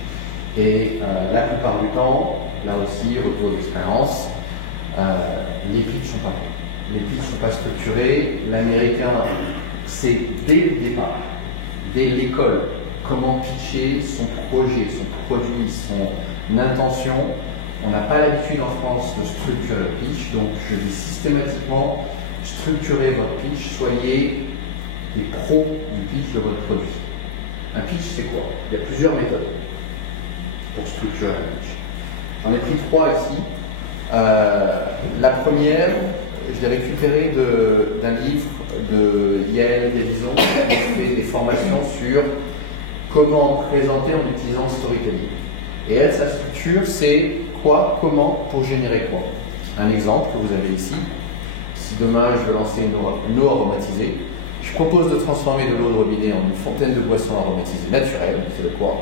Et la plupart du temps, là aussi, retour d'expérience, les pitchs ne sont pas bons. Les pitchs ne sont pas structurés. L'américain, c'est dès le départ, dès l'école, comment pitcher son projet, son produit, son intention. On n'a pas l'habitude en France de structurer le pitch, donc je dis systématiquement structurez votre pitch, soyez des pros du pitch de votre produit. Un pitch, c'est quoi? Il y a plusieurs méthodes pour structurer un pitch. J'en ai pris 3 ici. La première, je l'ai récupérée d'un livre de Yael Davison qui fait des formations sur comment présenter en utilisant le storytelling. Et elle, sa structure, c'est quoi, comment, pour générer quoi. Un exemple que vous avez ici. Si demain je veux lancer une eau aromatisée, je propose de transformer de l'eau de robinet en une fontaine de boissons aromatisées naturelles, c'est de quoi?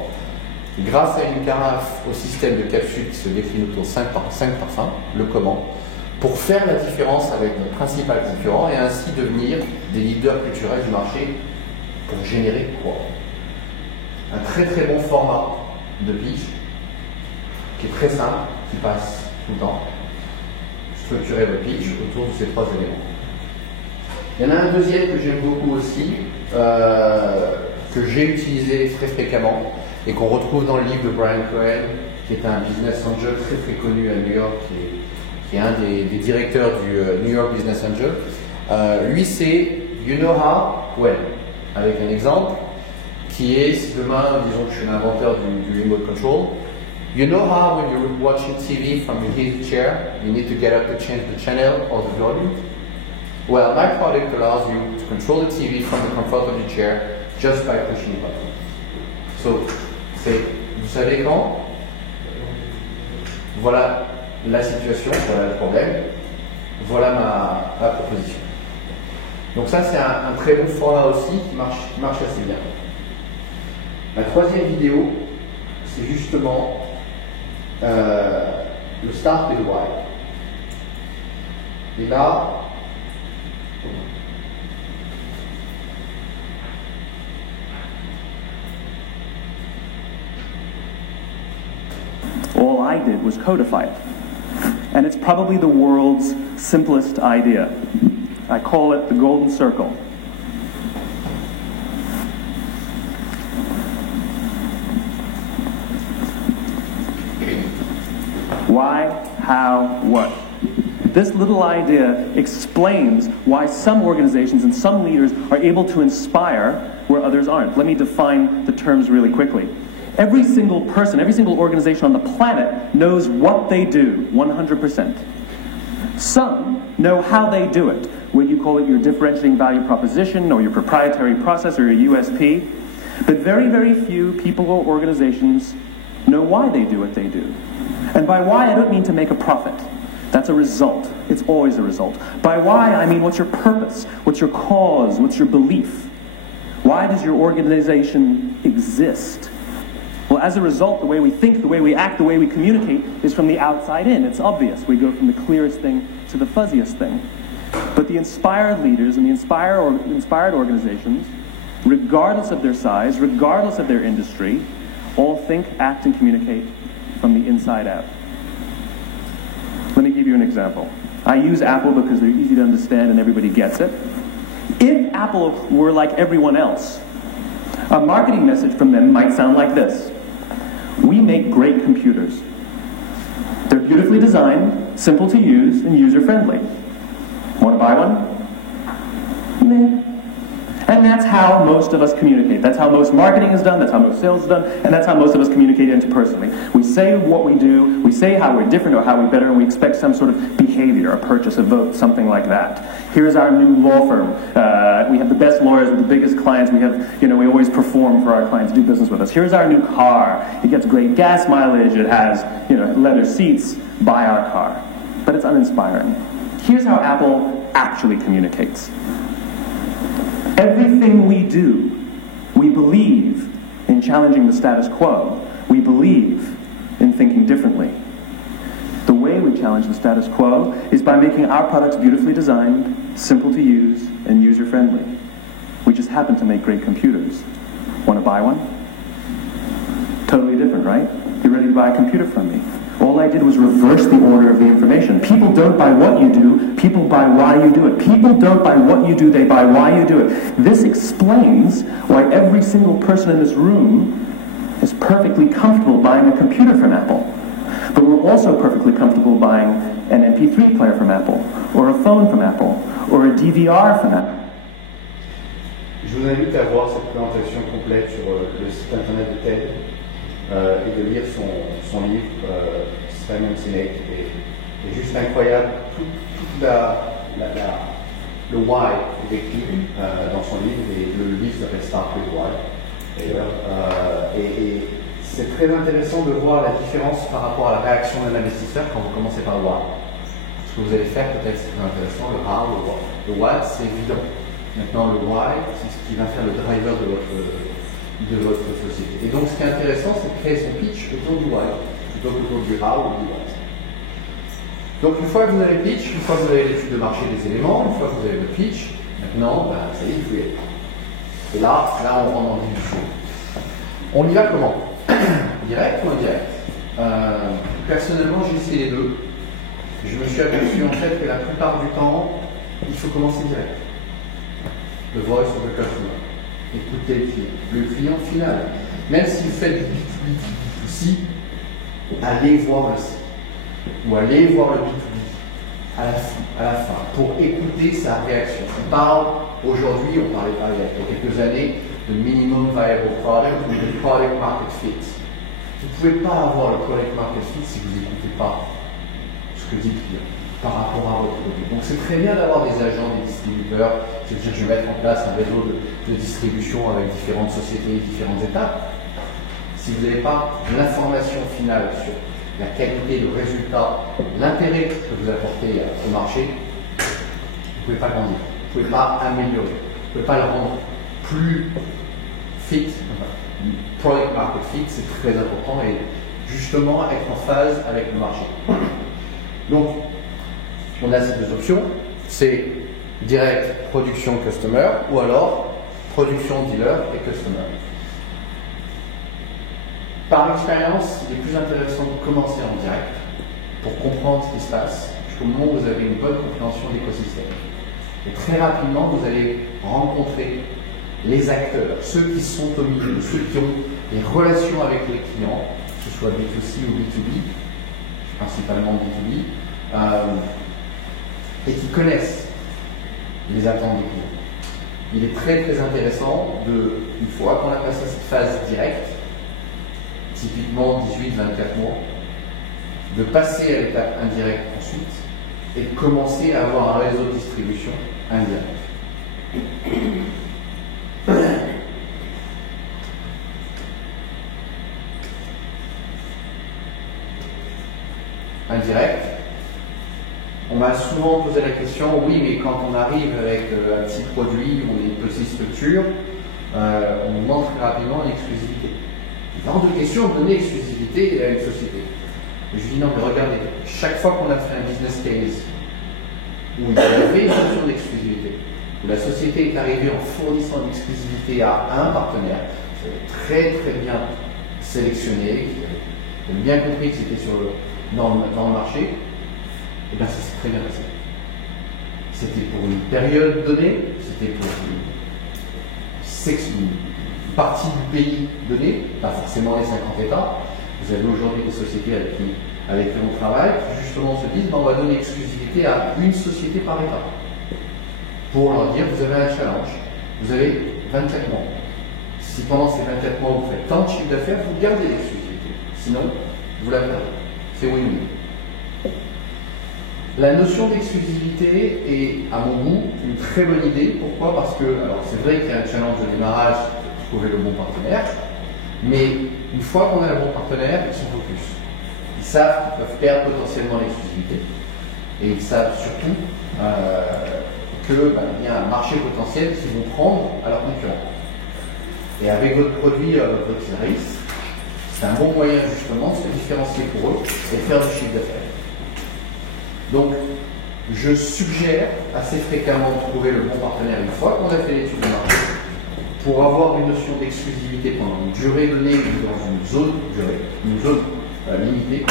Grâce à une carafe au système de capsules qui se décline autour de 5 parfums, le comment, pour faire la différence avec notre principal concurrent et ainsi devenir des leaders culturels du marché pour générer quoi? Un très très bon format de pitch qui est très simple, qui passe tout le temps. Structurer votre pitch autour de ces 3 éléments. Il y en a un deuxième que j'aime beaucoup aussi, que j'ai utilisé très fréquemment et qu'on retrouve dans le livre de Brian Cohen, qui est un business angel très très connu à New York, qui est un des directeurs du New York Business Angel. Lui, c'est You know how, when, avec un exemple qui est, si demain, disons que je suis l'inventeur du remote control, you know how when you're watching TV from your easy chair, you need to get up to change the channel or the volume? Well, my product allows you to control the TV from the comfort of your chair just by pushing a button. So, vous savez quand? Voilà la situation, voilà le problème, voilà ma proposition. Donc ça, c'est un très bon format aussi qui marche assez bien. La troisième vidéo, c'est justement le start et le why. Et là, all I did was codify it. And it's probably the world's simplest idea. I call it the golden circle. Why, how, what? This little idea explains why some organizations and some leaders are able to inspire where others aren't. Let me define the terms really quickly. Every single person, every single organization on the planet knows what they do, 100%. Some know how they do it, whether you call it your differentiating value proposition or your proprietary process or your USP. But very, very few people or organizations know why they do what they do. And by why, I don't mean to make a profit. That's a result. It's always a result. By why, I mean what's your purpose? What's your cause? What's your belief? Why does your organization exist? Well, as a result, the way we think, the way we act, the way we communicate is from the outside in. It's obvious. We go from the clearest thing to the fuzziest thing. But the inspired leaders and the inspired organizations, regardless of their size, regardless of their industry, all think, act, and communicate from the inside out. Let me give you an example. I use Apple because they're easy to understand and everybody gets it. If Apple were like everyone else, a marketing message from them might sound like this. We make great computers. They're beautifully designed, simple to use, and user-friendly. Want to buy one? Meh. And that's how most of us communicate. That's how most marketing is done, that's how most sales is done, and that's how most of us communicate interpersonally. We say what we do, we say how we're different or how we're better, and we expect some sort of behavior, a purchase, a vote, something like that. Here's our new law firm. We have the best lawyers with the biggest clients. We have, we always perform for our clients, do business with us. Here's our new car. It gets great gas mileage. It has, leather seats. Buy our car. But it's uninspiring. Here's how Apple actually communicates. Everything we do, we believe in challenging the status quo. We believe in thinking differently. The way we challenge the status quo is by making our products beautifully designed, simple to use, and user-friendly. We just happen to make great computers. Want to buy one? Totally different, right? You're ready to buy a computer from me. All I did was reverse the order of the information. People don't buy what you do, people buy why you do it. People don't buy what you do, they buy why you do it. This explains why every single person in this room is perfectly comfortable buying a computer from Apple. But we're also perfectly comfortable buying an MP3 player from Apple, or a phone from Apple, or a DVR from Apple. Je vous invite à voir cette présentation complète sur le site internet de TED. Et de lire son livre, Simon Sinek, est juste incroyable. Tout le why est écrit dans son livre, et le livre s'appelle Start with Why, d'ailleurs. Et c'est très intéressant de voir la différence par rapport à la réaction d'un investisseur quand vous commencez par le why. Ce que vous allez faire, peut-être c'est très intéressant, le how, le what. Le what, c'est évident. Maintenant, le why, c'est ce qui va faire le driver de votre société. Et donc ce qui est intéressant, c'est de créer son pitch autour du why, plutôt qu'autour du how ou du what. Donc une fois que vous avez le pitch, une fois que vous avez l'étude de marché des éléments, une fois que vous avez le pitch, maintenant, ça y est, il faut y aller. Et là, on rentre dans le vif du sujet. On y va comment? Direct ou indirect? Personnellement, j'ai essayé les deux. Je me suis aperçu en fait que la plupart du temps, il faut commencer direct. The voice of the customer. Écoutez le client final. Même si vous faites du B2B2C, allez voir le site. Ou allez voir le B2B à la fin, pour écouter sa réaction. On parle aujourd'hui, on parlait il y a quelques années, de minimum viable product ou de product market fit. Vous ne pouvez pas avoir le product market fit si vous n'écoutez pas ce que dit le client par rapport à votre produit. Donc c'est très bien d'avoir des agents, des distributeurs, c'est-à-dire je vais mettre en place un réseau de distribution avec différentes sociétés, différentes étapes. Si vous n'avez pas l'information finale sur la qualité, le résultat, l'intérêt que vous apportez au marché, vous ne pouvez pas grandir, vous ne pouvez pas améliorer, vous ne pouvez pas le rendre plus fit. Product market fit, c'est très important et justement être en phase avec le marché. Donc, on a ces deux options, c'est direct production customer ou alors production dealer et customer. Par expérience, il est plus intéressant de commencer en direct pour comprendre ce qui se passe, jusqu'au moment où vous avez une bonne compréhension de l'écosystème. Et très rapidement, vous allez rencontrer les acteurs, ceux qui sont au milieu, ceux qui ont les relations avec les clients, que ce soit B2C ou B2B, principalement B2B, et qui connaissent les attentes des clients. Il est très très intéressant une fois qu'on a passé cette phase directe, typiquement 18-24 mois, de passer à l'étape indirecte ensuite et de commencer à avoir un réseau de distribution indirect. m'a souvent posé la question, oui, mais quand on arrive avec un petit produit ou une petite structure, on demande très rapidement l'exclusivité. Il est hors de question de donner l'exclusivité à une société. Je dis non, mais regardez, chaque fois qu'on a fait un business case où il y avait une notion d'exclusivité, où la société est arrivée en fournissant l'exclusivité à un partenaire, qui avait très très bien sélectionné, qui avait bien compris que c'était dans le marché, et bien ça s'est très bien passé. C'était pour une période donnée, c'était pour une partie du pays donné, pas forcément les 50 États. Vous avez aujourd'hui des sociétés avec qui on travaille, qui justement se disent on va donner exclusivité à une société par État. Pour leur dire vous avez un challenge, vous avez 24 mois. Si pendant ces 24 mois vous faites tant de chiffre d'affaires, vous gardez l'exclusivité. Sinon, vous la perdez. C'est win-win. La notion d'exclusivité est, à mon goût, une très bonne idée. Pourquoi? Parce que, alors c'est vrai qu'il y a un challenge de démarrage, trouver le bon partenaire, mais une fois qu'on a le bon partenaire, ils sont focus. Ils savent qu'ils peuvent perdre potentiellement l'exclusivité, et ils savent surtout qu'il y a un marché potentiel qu'ils vont prendre à leur concurrent. Et avec votre produit, votre service, c'est un bon moyen justement de se différencier pour eux et faire du chiffre d'affaires. Donc, je suggère assez fréquemment de trouver le bon partenaire une fois qu'on a fait l'étude de marché pour avoir une notion d'exclusivité pendant une durée donnée dans une zone limitée.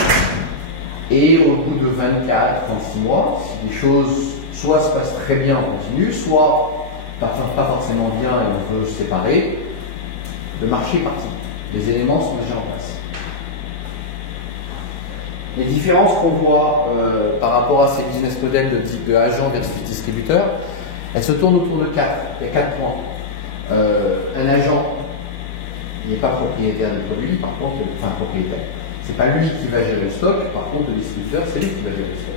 Et au bout de 24-36 mois, si les choses soit se passent très bien en continu, soit pas forcément bien et on veut se séparer, le marché est parti. Les éléments sont déjà en place. Les différences qu'on voit par rapport à ces business models de agent versus distributeur, elles se tournent autour de 4. Il y a 4 points. Un agent, il n'est pas propriétaire du produit, par contre, enfin propriétaire. C'est pas lui qui va gérer le stock, par contre, le distributeur, c'est lui qui va gérer le stock.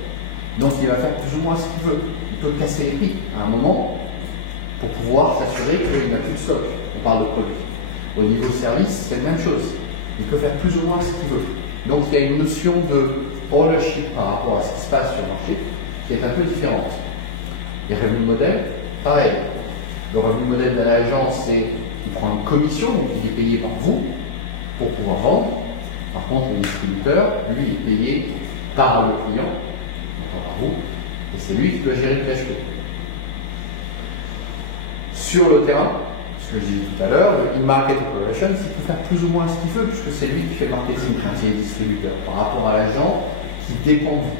Donc il va faire plus ou moins ce qu'il veut. Il peut casser les prix à un moment pour pouvoir s'assurer qu'il n'a plus de stock. On parle de produit. Au niveau service, c'est la même chose. Il peut faire plus ou moins ce qu'il veut. Donc il y a une notion de ownership par rapport à ce qui se passe sur le marché qui est un peu différente. Les revenus modèles, pareil. Le revenu modèle d'un agent, c'est qu'il prend une commission, donc il est payé par vous pour pouvoir vendre. Par contre, le distributeur, lui, est payé par le client, donc par vous, et c'est lui qui doit gérer le cash flow. Sur le terrain, ce que je disais tout à l'heure, le in-market operations, il peut faire plus ou moins ce qu'il veut, puisque c'est lui qui fait le marketing quand il est distributeur, par rapport à l'agent qui dépend de vous.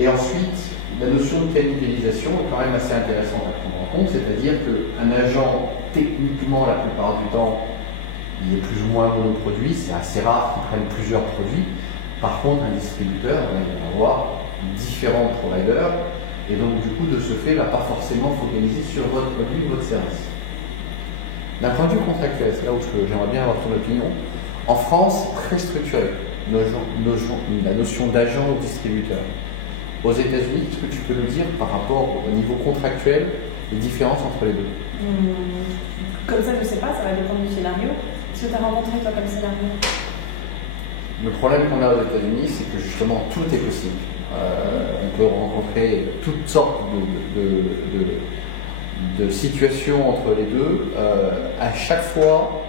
Et ensuite, la notion de cannibalisation est quand même assez intéressante à prendre en compte, c'est-à-dire qu'un agent, techniquement, la plupart du temps, il est plus ou moins monoproduit, c'est assez rare qu'il prenne plusieurs produits. Par contre, un distributeur, il va avoir différents providers, et donc du coup, de ce fait, il ne va pas forcément focaliser sur votre produit ou votre service. D'un point de vue contractuel, c'est là où j'aimerais bien avoir ton opinion. En France, c'est très structuré, la notion d'agent ou distributeur. Aux États-Unis, est-ce que tu peux nous dire par rapport au niveau contractuel les différences entre les deux? Comme ça, je ne sais pas, ça va dépendre du scénario. Est-ce que tu as rencontré toi comme scénario? Le problème qu'on a aux États-Unis, c'est que justement tout est possible. On peut rencontrer toutes sortes de situations entre les deux. À chaque fois,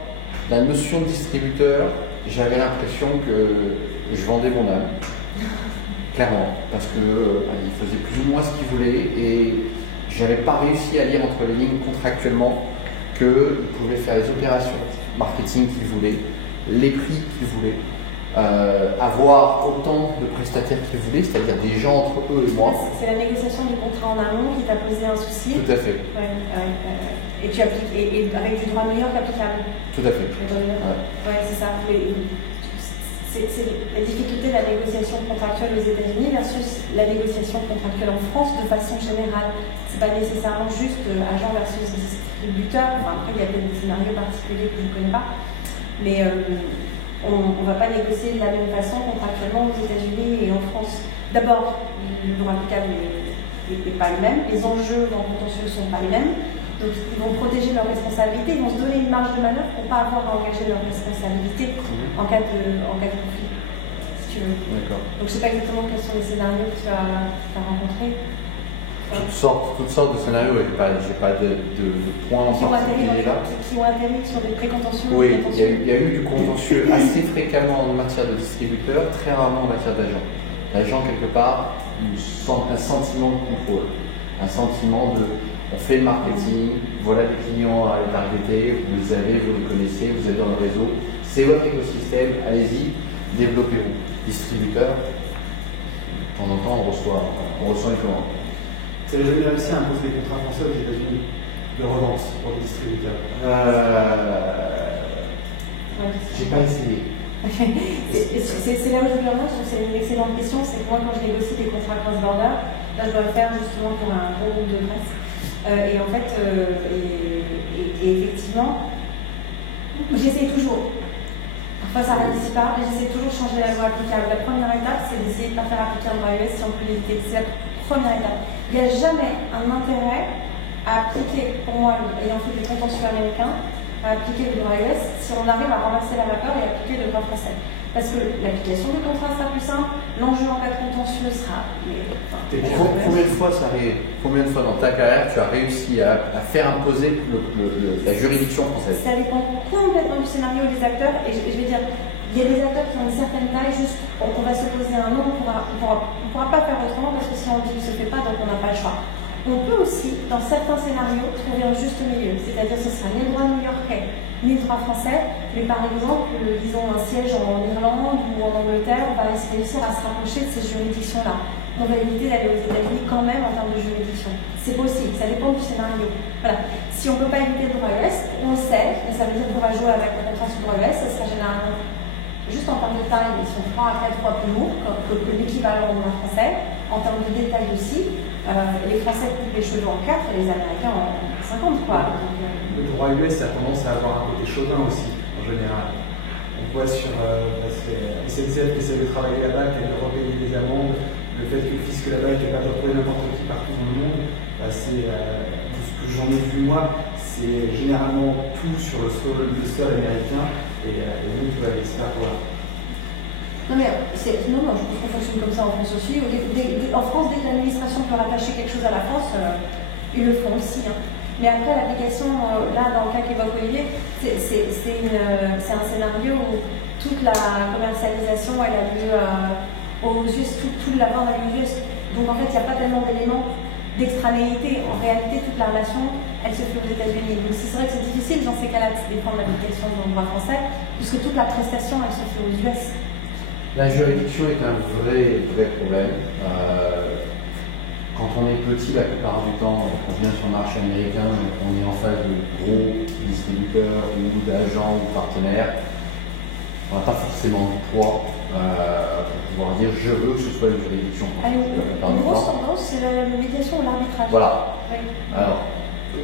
la notion de distributeur, j'avais l'impression que je vendais mon âme. Clairement, parce qu'il faisait plus ou moins ce qu'il voulait et je n'avais pas réussi à lire entre les lignes contractuellement qu'il pouvait faire les opérations marketing qu'il voulait, les prix qu'il voulait, avoir autant de prestataires qu'il voulait, c'est-à-dire des gens entre eux et moi. C'est la négociation du contrat en amont qui t'a posé un souci. Tout à fait. Et tu appliques, et avec du droit New York applicable. Tout à fait. Ouais, c'est ça. C'est la difficulté de la négociation contractuelle aux États-Unis versus la négociation contractuelle en France de façon générale. C'est pas nécessairement juste agent versus distributeur. Enfin, après, il y a des scénarios particuliers que je ne connais pas. Mais on ne va pas négocier de la même façon contractuellement aux États-Unis et en France. D'abord, le droit applicable n'est pas le même. Les enjeux en contentieux ne sont pas les mêmes. Donc, ils vont protéger leurs responsabilités, ils vont se donner une marge de manœuvre pour ne pas avoir à engager leur responsabilité en cas de conflit. Si tu tu veux. D'accord. Donc je sais pas exactement quels sont les scénarios que tu as rencontrés. Toutes sortes de scénarios, j'ai pas de points en particulier là. Qui ont atterri sur des précontentieux. Oui, il y a eu du contentieux assez fréquemment en matière de distributeur, très rarement en matière d'agent. L'agent, quelque part, un sentiment de contrôle, un sentiment de on fait le marketing, voilà les clients à les targeter, vous les avez, vous les connaissez, vous êtes dans le réseau, c'est votre écosystème, allez-y, développez-vous. Distributeur, de temps en temps, on reçoit les commandes. C'est la jamais réussi à imposer des contrats français aux États-Unis de revente pour les distributeurs. J'ai pas essayé. C'est là où je veux en venir, je trouve que c'est une excellente question. C'est que moi, quand je négocie des contrats cross-border, là, je dois le faire justement pour un gros groupe de presse. Et en fait, effectivement, j'essaie toujours. Parfois, ça ne réussit pas, mais j'essaie toujours de changer la loi applicable. La première étape, c'est d'essayer de ne pas faire appliquer un droit US si on peut l'éviter. C'est la première étape. Il n'y a jamais un intérêt à appliquer, pour moi, ayant fait des contentieux américains, à appliquer le droit US si on arrive à renverser la vapeur et appliquer le droit français. Parce que l'application du contrat sera plus simple, l'enjeu en cas de contentieux sera. Combien de fois ça arrive? Combien de fois dans ta carrière tu as réussi à faire imposer la juridiction française? Ça dépend complètement du scénario et des acteurs. Et je vais dire, il y a des acteurs qui ont une certaine taille, juste on va se poser un nom, on ne pourra pas faire autrement parce que si on dit que ça ne se fait pas, donc on n'a pas le choix. On peut aussi, dans certains scénarios, trouver un juste milieu, c'est-à-dire que ce sera ni le droit new-yorkais, ni le droit français, mais par exemple, disons un siège en Irlande ou en Angleterre, on va réussir à se rapprocher de ces juridictions-là. On va éviter d'aller aux États-Unis quand même en termes de juridiction. C'est possible, ça dépend du scénario. Voilà. Si on ne peut pas éviter le droit US, on le sait, et ça veut dire qu'on va jouer avec le contrat sur le droit US, ça sera généralement juste en termes de taille, ils sont 3 à 4 fois plus lourds que l'équivalent du droit français. En termes de détail aussi, les Français coupent les cheveux en 4 et les Américains en 50, quoi. Donc, le droit US a tendance à avoir un côté chauvin aussi, en général. On voit sur SNCF qui essaie de travailler là-bas, qui a repayé des amendes, le fait que le fisc là-bas est capable de retrouver n'importe qui partout dans le monde, c'est tout ce que j'en ai vu moi, c'est généralement tout sur le sol américain et nous, tout va l'expert pour là. Non, mais je pense qu'on fonctionne comme ça en France aussi. En France, dès que l'administration peut rattacher quelque chose à la France, ils le font aussi. Hein. Mais après, l'application, là, dans le cas qu'évoque Olivier, c'est un scénario où toute la commercialisation, elle a lieu aux US, toute la vente a lieu aux US. Donc en fait, il n'y a pas tellement d'éléments d'extranéité. En réalité, toute la relation, elle se fait aux États-Unis. Donc c'est vrai que c'est difficile dans ces cas-là de défendre l'application du droit français, puisque toute la prestation, elle se fait aux US. La juridiction est un vrai problème. Quand on est petit, la plupart du temps, on vient sur le marché américain, on est en face de gros distributeurs ou d'agents ou partenaires. On n'a pas forcément de poids pour pouvoir dire je veux que ce soit une juridiction. Une grosse tendance, c'est la médiation ou l'arbitrage. Voilà. Oui. Alors,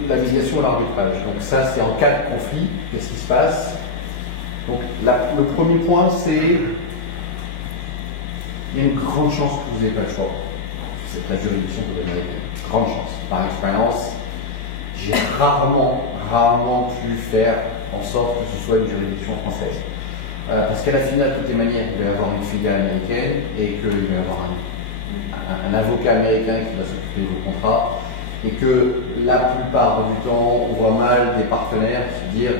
la médiation ou l'arbitrage. Donc ça, c'est en cas de conflit. Qu'est-ce qui se passe? Donc le premier point, c'est il y a une grande chance que vous n'ayez pas le choix. C'est la juridiction que vous avez. Grande chance. Par expérience, j'ai rarement pu faire en sorte que ce soit une juridiction française. Parce qu'à la finale, de toutes les manières, il va y avoir une filiale américaine et qu'il va y avoir un avocat américain qui va s'occuper de vos contrats et que la plupart du temps, on voit mal des partenaires se dire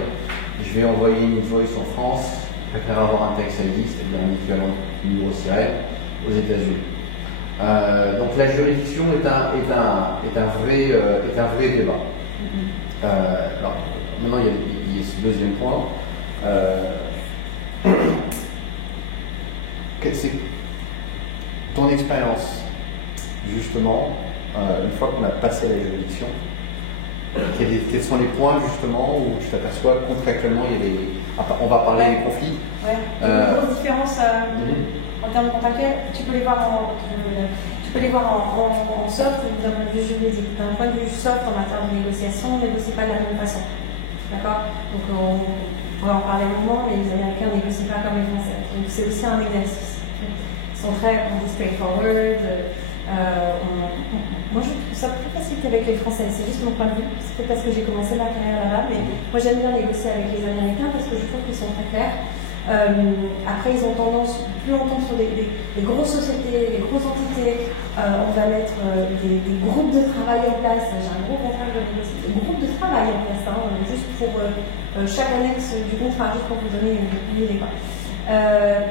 je vais envoyer une invoice en France, je préfère avoir un tax ID, c'est-à-dire un équivalent du numéro sirène, aux États-Unis. Donc la juridiction est un vrai débat. Alors, maintenant, il y a ce deuxième point. C'est ton expérience, justement, une fois qu'on a passé la juridiction, quels sont les points, justement, où tu t'aperçois contractuellement, on va parler des conflits. Ouais. Il y a une grosse différence en termes contractuels. Tu peux les voir en soft ou d'un point de vue juridique. D'un point de vue soft, en matière de négociation, on ne négocie pas de la même façon. D'accord? Donc on pourrait en parler longuement, mais les Américains ne négocient pas comme les Français. Donc c'est aussi un exercice. Ils sont très straightforward. Moi je trouve ça plus facile qu'avec les Français, c'est juste mon point de vue. C'est peut-être parce que j'ai commencé ma carrière là-bas, mais moi j'aime bien négocier avec les Américains parce que je trouve qu'ils sont très clairs. Après, ils ont tendance plus longtemps sur des grosses sociétés, des grosses entités. On va mettre des groupes de travail en place. J'ai un gros contrat de négocier, des groupes de travail en place, juste pour chaque annexe du contrat, juste pour vous donner une idée.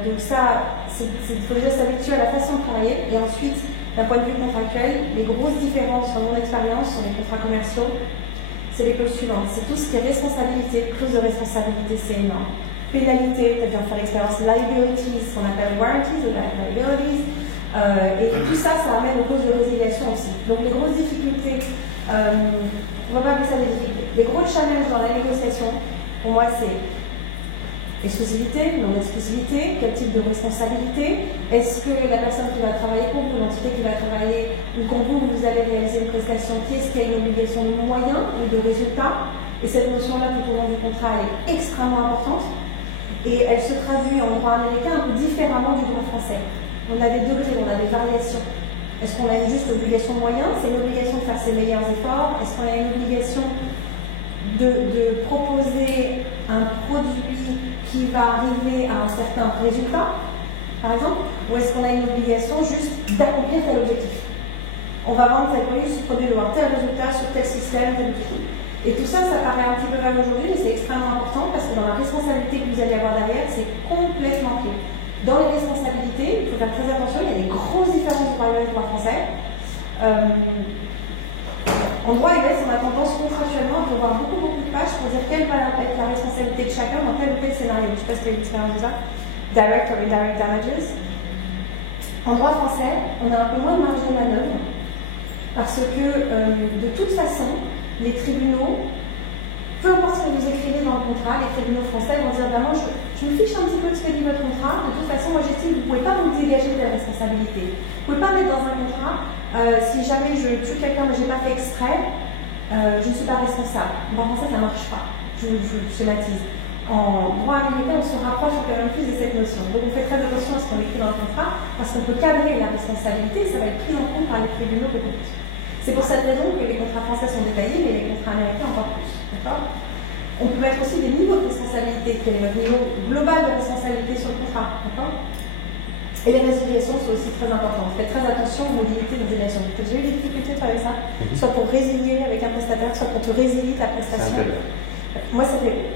Donc ça, il faut déjà s'habituer à la façon de travailler. Et ensuite, d'un point de vue contractuel, les grosses différences, dans mon expérience, sur les contrats commerciaux, c'est les clauses suivantes. C'est tout ce qui est responsabilité, clause de responsabilité, c'est énorme. Pénalité, peut-être faire l'expérience liabilities, ce qu'on appelle warranties ou liabilities, et tout ça, ça amène aux clauses de résiliation aussi. Donc les grosses difficultés, on va pas appeler ça des difficultés. Les gros challenges dans la négociation, pour moi, c'est exclusivité, non-exclusivité, quel type de responsabilité, est-ce que la personne qui va travailler pour vous, l'entité qui va travailler, ou quand vous allez réaliser une prestation, qui est-ce qui a une obligation de moyens ou de résultats, et cette notion-là tout au long du contrat, elle est extrêmement importante. Et elle se traduit en droit américain un peu différemment du droit français. On a des degrés, on a des variations. Est-ce qu'on a une juste obligation de moyens? C'est une obligation de faire ses meilleurs efforts? Est-ce qu'on a une obligation de proposer un produit qui va arriver à un certain résultat, par exemple? Ou est-ce qu'on a une obligation juste d'accomplir tel objectif? On va vendre tel produit, ce produit doit avoir tel résultat sur tel système, tel outil. Et tout ça, ça paraît un petit peu vague aujourd'hui, mais c'est extrêmement important parce que dans la responsabilité que vous allez avoir derrière, c'est complètement clé. Dans les responsabilités, il faut faire très attention, il y a des grosses différences du droit US et du droit français. En droit US, on a tendance contractuellement à avoir beaucoup de pages pour dire quelle va être la responsabilité de chacun dans tel ou tel scénario. Je ne sais pas si vous avez l'expérience de ça. Direct or indirect damages. En droit français, on a un peu moins de marge de manœuvre parce que de toute façon, les tribunaux, peu importe ce que vous écrivez dans le contrat, les tribunaux français vont dire moi, je me fiche un petit peu de ce que dit votre contrat, de toute façon, moi j'estime que vous ne pouvez pas vous dégager de la responsabilité. Vous ne pouvez pas mettre dans un contrat, si jamais je tue quelqu'un mais je n'ai pas fait exprès, je ne suis pas responsable. En français, ça ne marche pas. Je schématise. En droit américain, on se rapproche quand même plus de cette notion. Donc on fait très attention à ce qu'on écrit dans le contrat, parce qu'on peut cadrer la responsabilité, ça va être pris en compte par les tribunaux de compte. C'est pour cette raison que les contrats français sont détaillés, mais les contrats américains encore plus. On peut mettre aussi des niveaux de responsabilité. Quel est notre niveau global de responsabilité sur le contrat? Et les résiliations sont aussi très importantes. Faites très attention aux modalités de résiliation. J'ai eu des difficultés avec ça, soit pour résilier avec un prestataire, soit pour te résilier ta prestation. Moi, ça fait.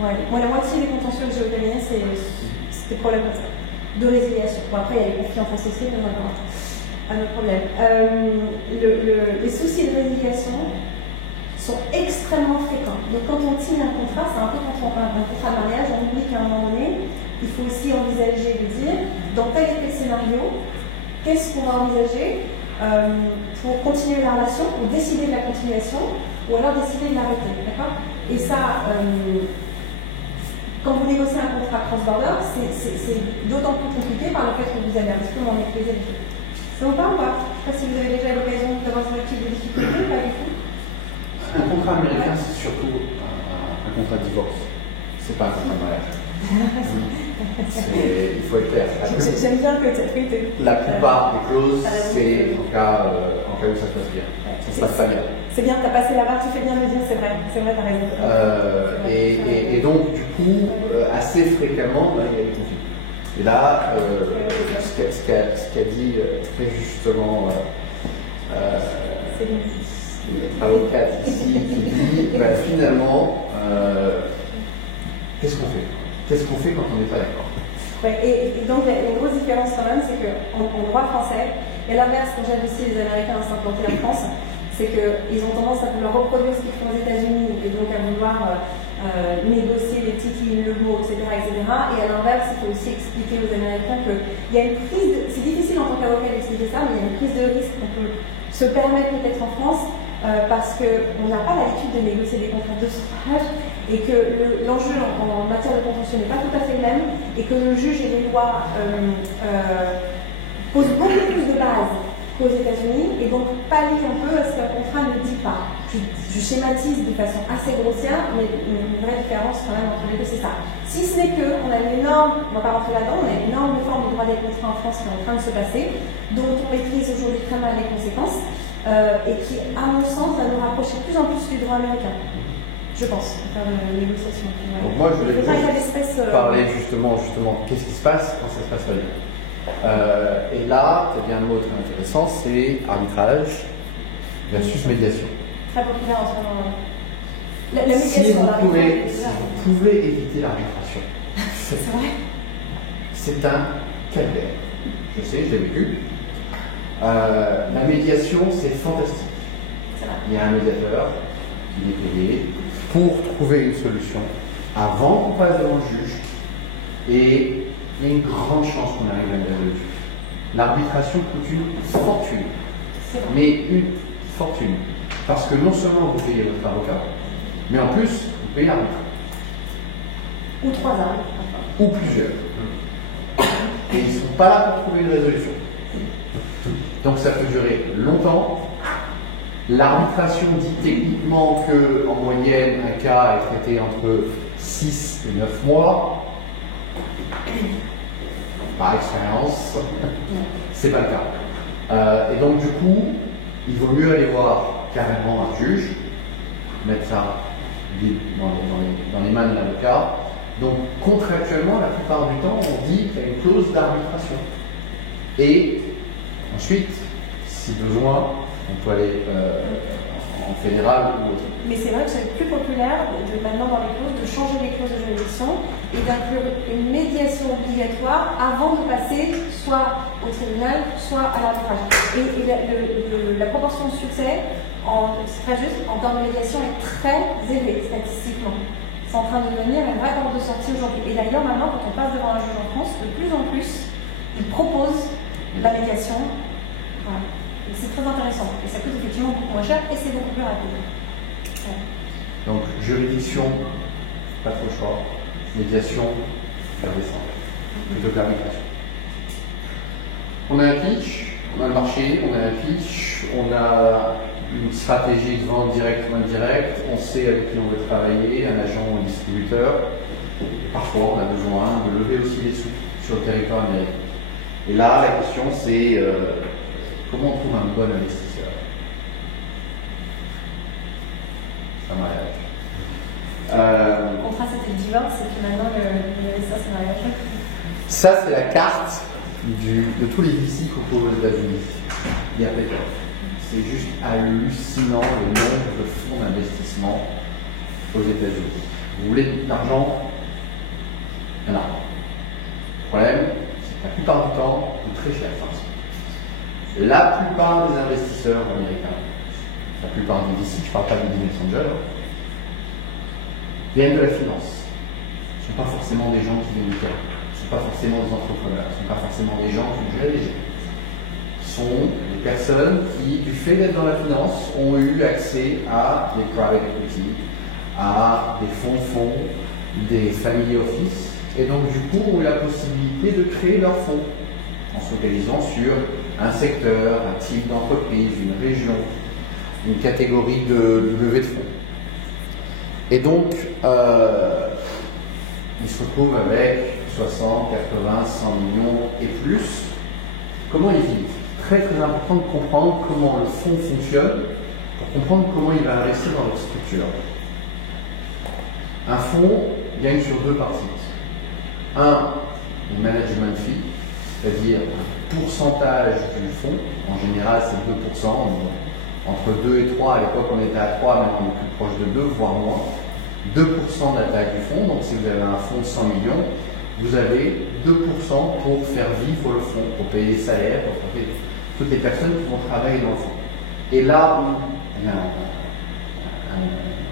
Ouais, moi, la moitié des contentieux que j'ai au cabinet, c'est des problèmes comme ça, de résiliation. Bon, après, il y a les conflits entre sociétés, mais on va un autre problème. Les soucis de résiliation sont extrêmement fréquents. Donc quand on signe un contrat, c'est un peu quand on a un contrat de mariage, on oublie qu'à un moment donné, il faut aussi envisager de dire, dans tel et tel scénario, qu'est-ce qu'on va envisager pour continuer la relation, ou décider de la continuation, ou alors décider de l'arrêter. D'accord? Et ça, quand vous négociez un contrat cross-border, c'est d'autant plus compliqué par le fait que vous avez un petit peu moins maîtrisé les choses. Ça vous parle ou pas? Je ne sais pas si vous avez déjà l'occasion d'avoir ce type de difficulté, pas du tout. Un contrat américain, c'est surtout un contrat de divorce. C'est pas un contrat de mariage. Il faut être clair. J'aime bien que tu aies. La plupart des clauses, c'est en cas où ça se passe bien. Ça se passe pas bien. C'est bien, tu as passé la barre, tu fais bien de le dire, c'est vrai, tu as raison. Et donc, du coup, assez fréquemment, il y a des conflits. Et là, ce qu'a dit très justement l'avocate ici, qui dit finalement, qu'est-ce qu'on fait? Qu'est-ce qu'on fait quand on n'est pas d'accord? Ouais, et donc, une grosse différence quand même, c'est qu'en droit français, et l'inverse, quand j'aide aussi les Américains à s'implanter en France, c'est qu'ils ont tendance à vouloir reproduire ce qu'ils font aux États-Unis et donc à vouloir négocier les petits le mot, etc., etc. Et à l'inverse, il faut aussi expliquer aux Américains qu'il y a une prise de... C'est difficile en tant qu'avocat d'expliquer ça, mais il y a une prise de risque qu'on peut se permettre peut-être en France parce qu'on n'a pas l'habitude de négocier des contrats de sauvetage et que l'enjeu en matière de contentieux n'est pas tout à fait le même et que le juge et les lois posent beaucoup plus de bases qu'aux États-Unis et donc pallie un peu à ce qu'un contrat ne dit pas. Je schématise de façon assez grossière, mais une vraie différence quand même entre les deux, c'est ça. Si ce n'est qu'on a une énorme, on ne va pas rentrer là-dedans, on a une énorme réforme du droit des contrats en France qui est en train de se passer, dont on maîtrise aujourd'hui très mal les conséquences, et qui, à mon sens, va nous rapprocher de plus en plus du droit américain. Je pense, en faire une négociation. Ouais. Donc moi, je voulais parler justement, qu'est-ce qui se passe quand ça se passe pas bien. Et là, tu as bien un mot très intéressant, c'est arbitrage versus médiation. Très populaire en ce moment. La médiation, si vous pouvez éviter l'arbitration, c'est vrai. C'est un calvaire. Je sais, je l'ai vécu. La médiation, c'est fantastique. Il y a un médiateur qui est payé pour trouver une solution avant qu'on passe devant le juge, et il y a une grande chance qu'on arrive à une résolution. L'arbitration coûte une fortune, mais une fortune, parce que non seulement vous payez votre avocat, mais en plus vous payez l'arbitre. Ou 3 arbitres. Ou plusieurs. Et ils ne sont pas là pour trouver une résolution. Donc ça peut durer longtemps. L'arbitration dit techniquement qu'en moyenne, un cas est traité entre 6 et 9 mois. Par expérience, c'est pas le cas. Et donc du coup, il vaut mieux aller voir carrément un juge, mettre ça dans les mains de l'avocat. Donc contractuellement, la plupart du temps, on dit qu'il y a une clause d'arbitration. Et ensuite, si besoin, on peut aller en fédéral ou autre. Mais c'est vrai que c'est plus populaire maintenant dans les clauses de changer les clauses de juridiction et d'inclure une médiation obligatoire avant de passer soit au tribunal, soit à l'arbitrage. Et la proportion de succès, c'est très juste, en termes de médiation est très élevée statistiquement. C'est en train de devenir une vraie porte de sortie aujourd'hui. Et d'ailleurs, maintenant, quand on passe devant un juge en France, de plus en plus, ils proposent la médiation. Voilà. C'est très intéressant. Et ça coûte effectivement beaucoup moins cher et c'est beaucoup plus rapide. Ouais. Donc, juridiction, pas trop le choix. Médiation, faire descendre. Plutôt que l'arbitration. On a un pitch, on a le marché, on a un pitch, on a une stratégie de vente directe ou indirecte, on sait avec qui on veut travailler, un agent ou un distributeur. Et parfois, on a besoin de lever aussi des sous sur le territoire américain. Et là, la question, c'est comment on trouve un bon investisseur? C'est un mariage. Le contrat, c'était le divorce, et puis maintenant, l'investisseur, c'est le mariage. Ça, c'est la carte de tous les VC qu'on trouve aux États-Unis. Il y a peut-être. C'est juste hallucinant le nombre de fonds d'investissement aux États-Unis. Vous voulez de l'argent? Il y en a. Le problème, c'est que la plupart du temps, ça coûte très cher. La plupart des investisseurs américains, la plupart des VC, je ne parle pas des business angels, viennent de la finance. Ce ne sont pas forcément des gens qui viennent du terrain. Ce ne sont pas forcément des entrepreneurs. Ce ne sont pas forcément des gens qui gèrent les gens. Ce sont des personnes qui, du fait d'être dans la finance, ont eu accès à des private equity, à des fonds, des family office, et donc du coup ont eu la possibilité de créer leurs fonds en se focalisant sur un secteur, un type d'entreprise, une région, une catégorie de levée de fonds. Et donc, ils se retrouvent avec 60, 80, 100 millions et plus. Comment ils vivent? Très très important de comprendre comment le fonds fonctionne pour comprendre comment il va investir dans leur structure. Un fonds gagne sur deux parties. Un, le management fee, c'est-à-dire un pourcentage du fonds. En général, c'est 2%. Entre 2 et 3, à l'époque on était à 3, maintenant on est plus proche de 2, voire moins. 2% de la taille du fonds. Donc si vous avez un fonds de 100 millions, vous avez 2% pour faire vivre le fonds, pour payer les salaires, pour payer toutes les personnes qui vont travailler dans le fonds. Et là où il y a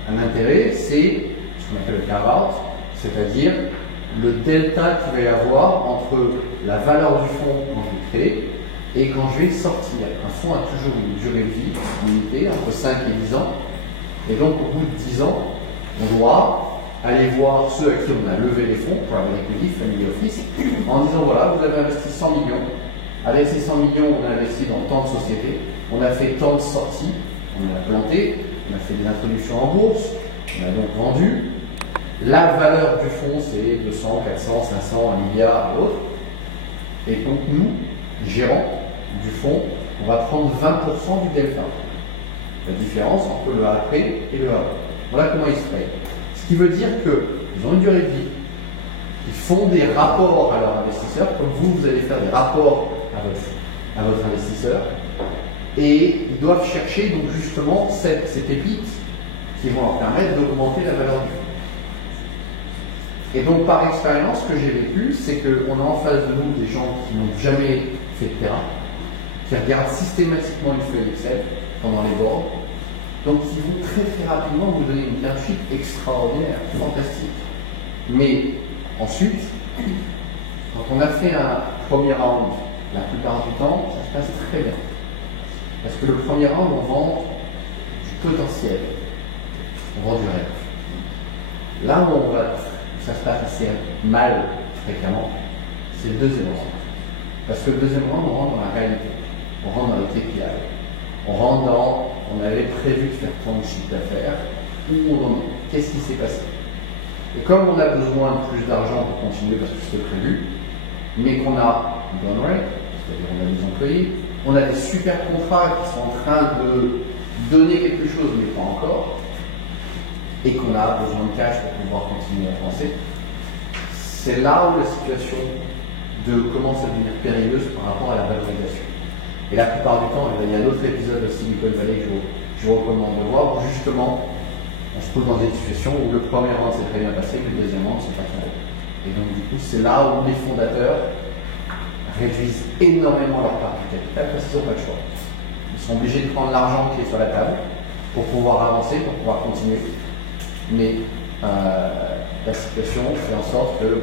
un intérêt, c'est ce qu'on appelle le carve-out, c'est-à-dire le delta qu'il va y avoir entre la valeur du fonds quand je le crée et quand je vais le sortir. Un fonds a toujours une durée de vie limitée, entre 5 et 10 ans. Et donc au bout de 10 ans, on doit aller voir ceux à qui on a levé les fonds, private equity, family office, en disant voilà, vous avez investi 100 millions. Avec ces 100 millions, on a investi dans tant de sociétés, on a fait tant de sorties, on a planté, on a fait des introductions en bourse, on a donc vendu. La valeur du fonds, c'est 200, 400, 500, 1 milliard et autres. Et donc nous, gérants du fonds, on va prendre 20% du delta. La différence entre le après et le avant. Voilà comment ils se payent. Ce qui veut dire qu'ils ont une durée de vie, ils font des rapports à leurs investisseurs, comme vous allez faire des rapports à votre investisseur, et ils doivent chercher donc justement ces pépites qui vont leur permettre d'augmenter la valeur du fonds. Et donc par expérience, ce que j'ai vécu, c'est qu'on a en face de nous des gens qui n'ont jamais fait de terrain, qui regardent systématiquement une feuille Excel pendant les boards, donc qui vont très très rapidement vous donner une term sheet extraordinaire, fantastique. Mais ensuite, quand on a fait un premier round, la plupart du temps, ça se passe très bien. Parce que le premier round, on vend du potentiel, on vend du rêve. Là où ça se passe assez mal fréquemment, c'est le deuxième round. Parce que le deuxième round, on rentre dans la réalité, on rentre dans les KPI, on rentre dans, on avait prévu de faire tant de chiffre d'affaires, qu'est-ce qui s'est passé? Et comme on a besoin de plus d'argent pour continuer parce que c'était prévu, mais qu'on a une bonne rate, c'est-à-dire on a des employés, on a des super contrats qui sont en train de donner quelque chose mais pas encore, et qu'on a besoin de cash pour pouvoir continuer à avancer, c'est là où la situation commence à devenir périlleuse par rapport à la valorisation. Et la plupart du temps, il y a un autre épisode de Silicon Valley que je vous recommande de voir, où justement on se trouve dans des situations où le premier round s'est très bien passé, mais le deuxième round c'est pas très bien. Et donc du coup, c'est là où les fondateurs réduisent énormément leur part du capital parce qu'ils n'ont pas le choix. Ils sont obligés de prendre l'argent qui est sur la table pour pouvoir avancer, pour pouvoir continuer. Mais la situation fait en sorte que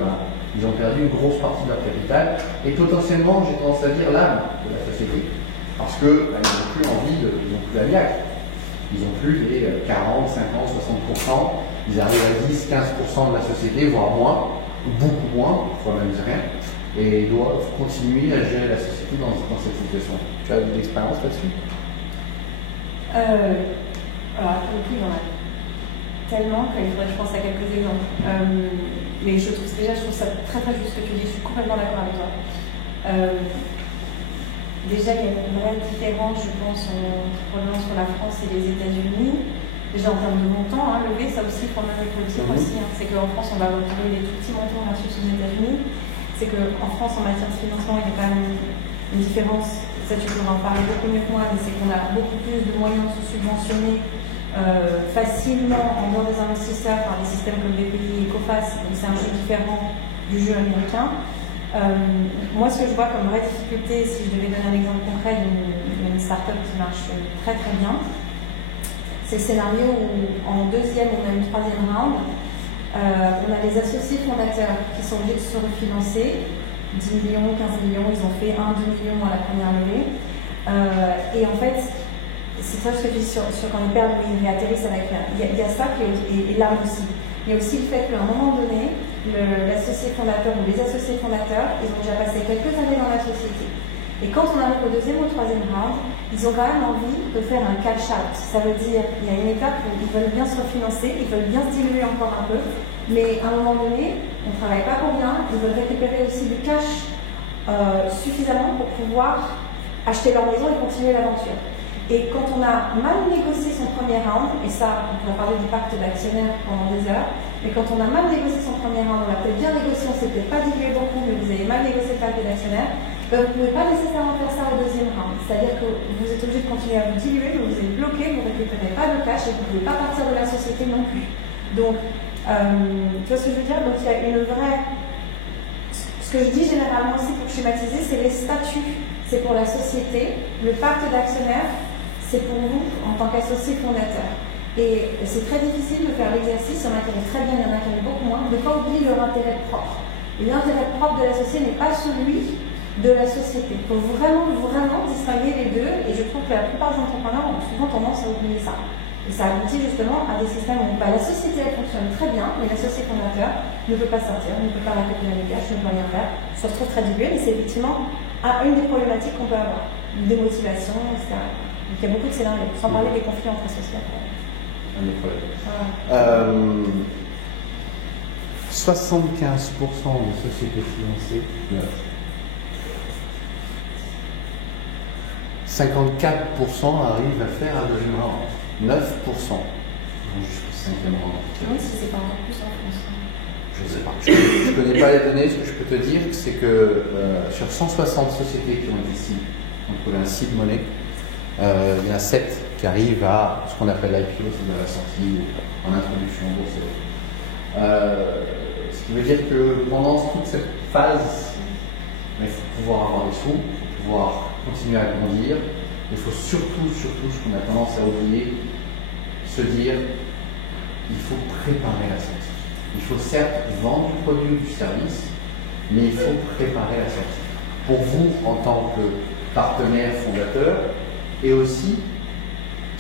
ils ont perdu une grosse partie de leur capital et potentiellement, j'ai tendance à dire, l'âme de la société. Parce qu'ils n'ont plus envie, ils n'ont plus la niaque. Ils n'ont plus les 40, 50, 60%. Ils arrivent à 10, 15% de la société, voire moins, beaucoup moins, parfois même rien. Et ils doivent continuer à gérer la société dans cette situation. Tu as de l'expérience là-dessus? Alors, pour le coup, il y en a tellement qu'il faudrait que je pense à quelques exemples. Mais je trouve ça très très juste ce que tu dis, je suis complètement d'accord avec toi. Déjà, il y a une vraie différence, je pense, entre la France et les États-Unis. Déjà en termes de montant, levé, ça aussi, pour même le politique aussi. C'est qu'en France, on va retrouver des tout petits montants versus aux États-Unis. C'est qu'en France, en matière de financement, il y a quand même une différence. Ça, tu peux en parler beaucoup mieux que moi, mais c'est qu'on a beaucoup plus de moyens de se subventionner facilement en dehors des investisseurs par des systèmes comme BPI et COFAS, donc c'est un jeu différent du jeu américain. Moi, ce que je vois comme vraie difficulté, si je devais donner un exemple concret d'une start-up qui marche très très bien, c'est le scénario où en deuxième ou même troisième round, on a les associés fondateurs qui sont obligés de se refinancer, 10 millions, 15 millions, ils ont fait 1-2 millions à la première levée. Et en fait, c'est ça ce que je dis sur quand ils perdent, ils réatterrissent avec rien. Il y a ça qui est là aussi. Il y a aussi le fait qu'à un moment donné, l'associé fondateur ou les associés fondateurs, ils ont déjà passé quelques années dans la société. Et quand on arrive au deuxième ou au troisième round, ils ont quand même envie de faire un cash out. Ça veut dire qu'il y a une étape où ils veulent bien se refinancer, ils veulent bien se diluer encore un peu, mais à un moment donné, on ne travaille pas pour rien, ils veulent récupérer aussi du cash suffisamment pour pouvoir acheter leur maison et continuer l'aventure. Et quand on a mal négocié son premier round, et ça, on va parler du pacte d'actionnaires pendant des heures, mais quand on a mal négocié son premier round, on l'a peut-être bien négocié, on s'est peut-être pas dilué beaucoup, mais vous avez mal négocié le pacte d'actionnaires, vous ne pouvez pas nécessairement faire ça au deuxième round. C'est-à-dire que vous êtes obligé de continuer à vous diluer, vous êtes bloqué, vous ne récupérez pas de cash et vous ne pouvez pas partir de la société non plus. Donc, tu vois ce que je veux dire? Donc, il y a une vraie... Ce que je dis généralement aussi pour schématiser, c'est les statuts. C'est pour la société. Le pacte d'actionnaires, c'est pour vous en tant qu'associé fondateur. Et c'est très difficile de faire l'exercice, il y en a qui aiment très bien, il y en a qui aiment beaucoup moins, de ne pas oublier leur intérêt propre. Et l'intérêt propre de l'associé n'est pas celui de la société. Il faut vraiment distinguer les deux, et je trouve que la plupart des entrepreneurs ont souvent tendance à oublier ça. Et ça aboutit justement à des systèmes où la société elle fonctionne très bien, mais l'associé fondateur ne peut pas sortir, ne peut pas récupérer les cash, ne peut rien faire, se retrouve très dilué, mais c'est effectivement une des problématiques qu'on peut avoir, une démotivation, etc. Donc il y a beaucoup de scénarios, sans parler des conflits entre associés. Un des problèmes. 75% des sociétés financées, 54% arrivent à faire un deuxième round. 9%. Donc, jusqu'à 5e rang. Je me demande si c'est pas encore plus en France. Je ne sais pas. Je ne connais pas les données. Ce que je peux te dire, c'est que sur 160 sociétés qui ont investi, on trouve un seed money, il y en a 7 qui arrivent à ce qu'on appelle l'IPO, c'est-à-dire la sortie en introduction en bourse. Ce qui veut dire que pendant toute cette phase, il faut pouvoir avoir des sous, il faut pouvoir continuer à grandir. Il faut surtout, ce qu'on a tendance à oublier, se dire il faut préparer la sortie. Il faut certes vendre du produit ou du service, mais il faut préparer la sortie. Pour vous, en tant que partenaire fondateur, et aussi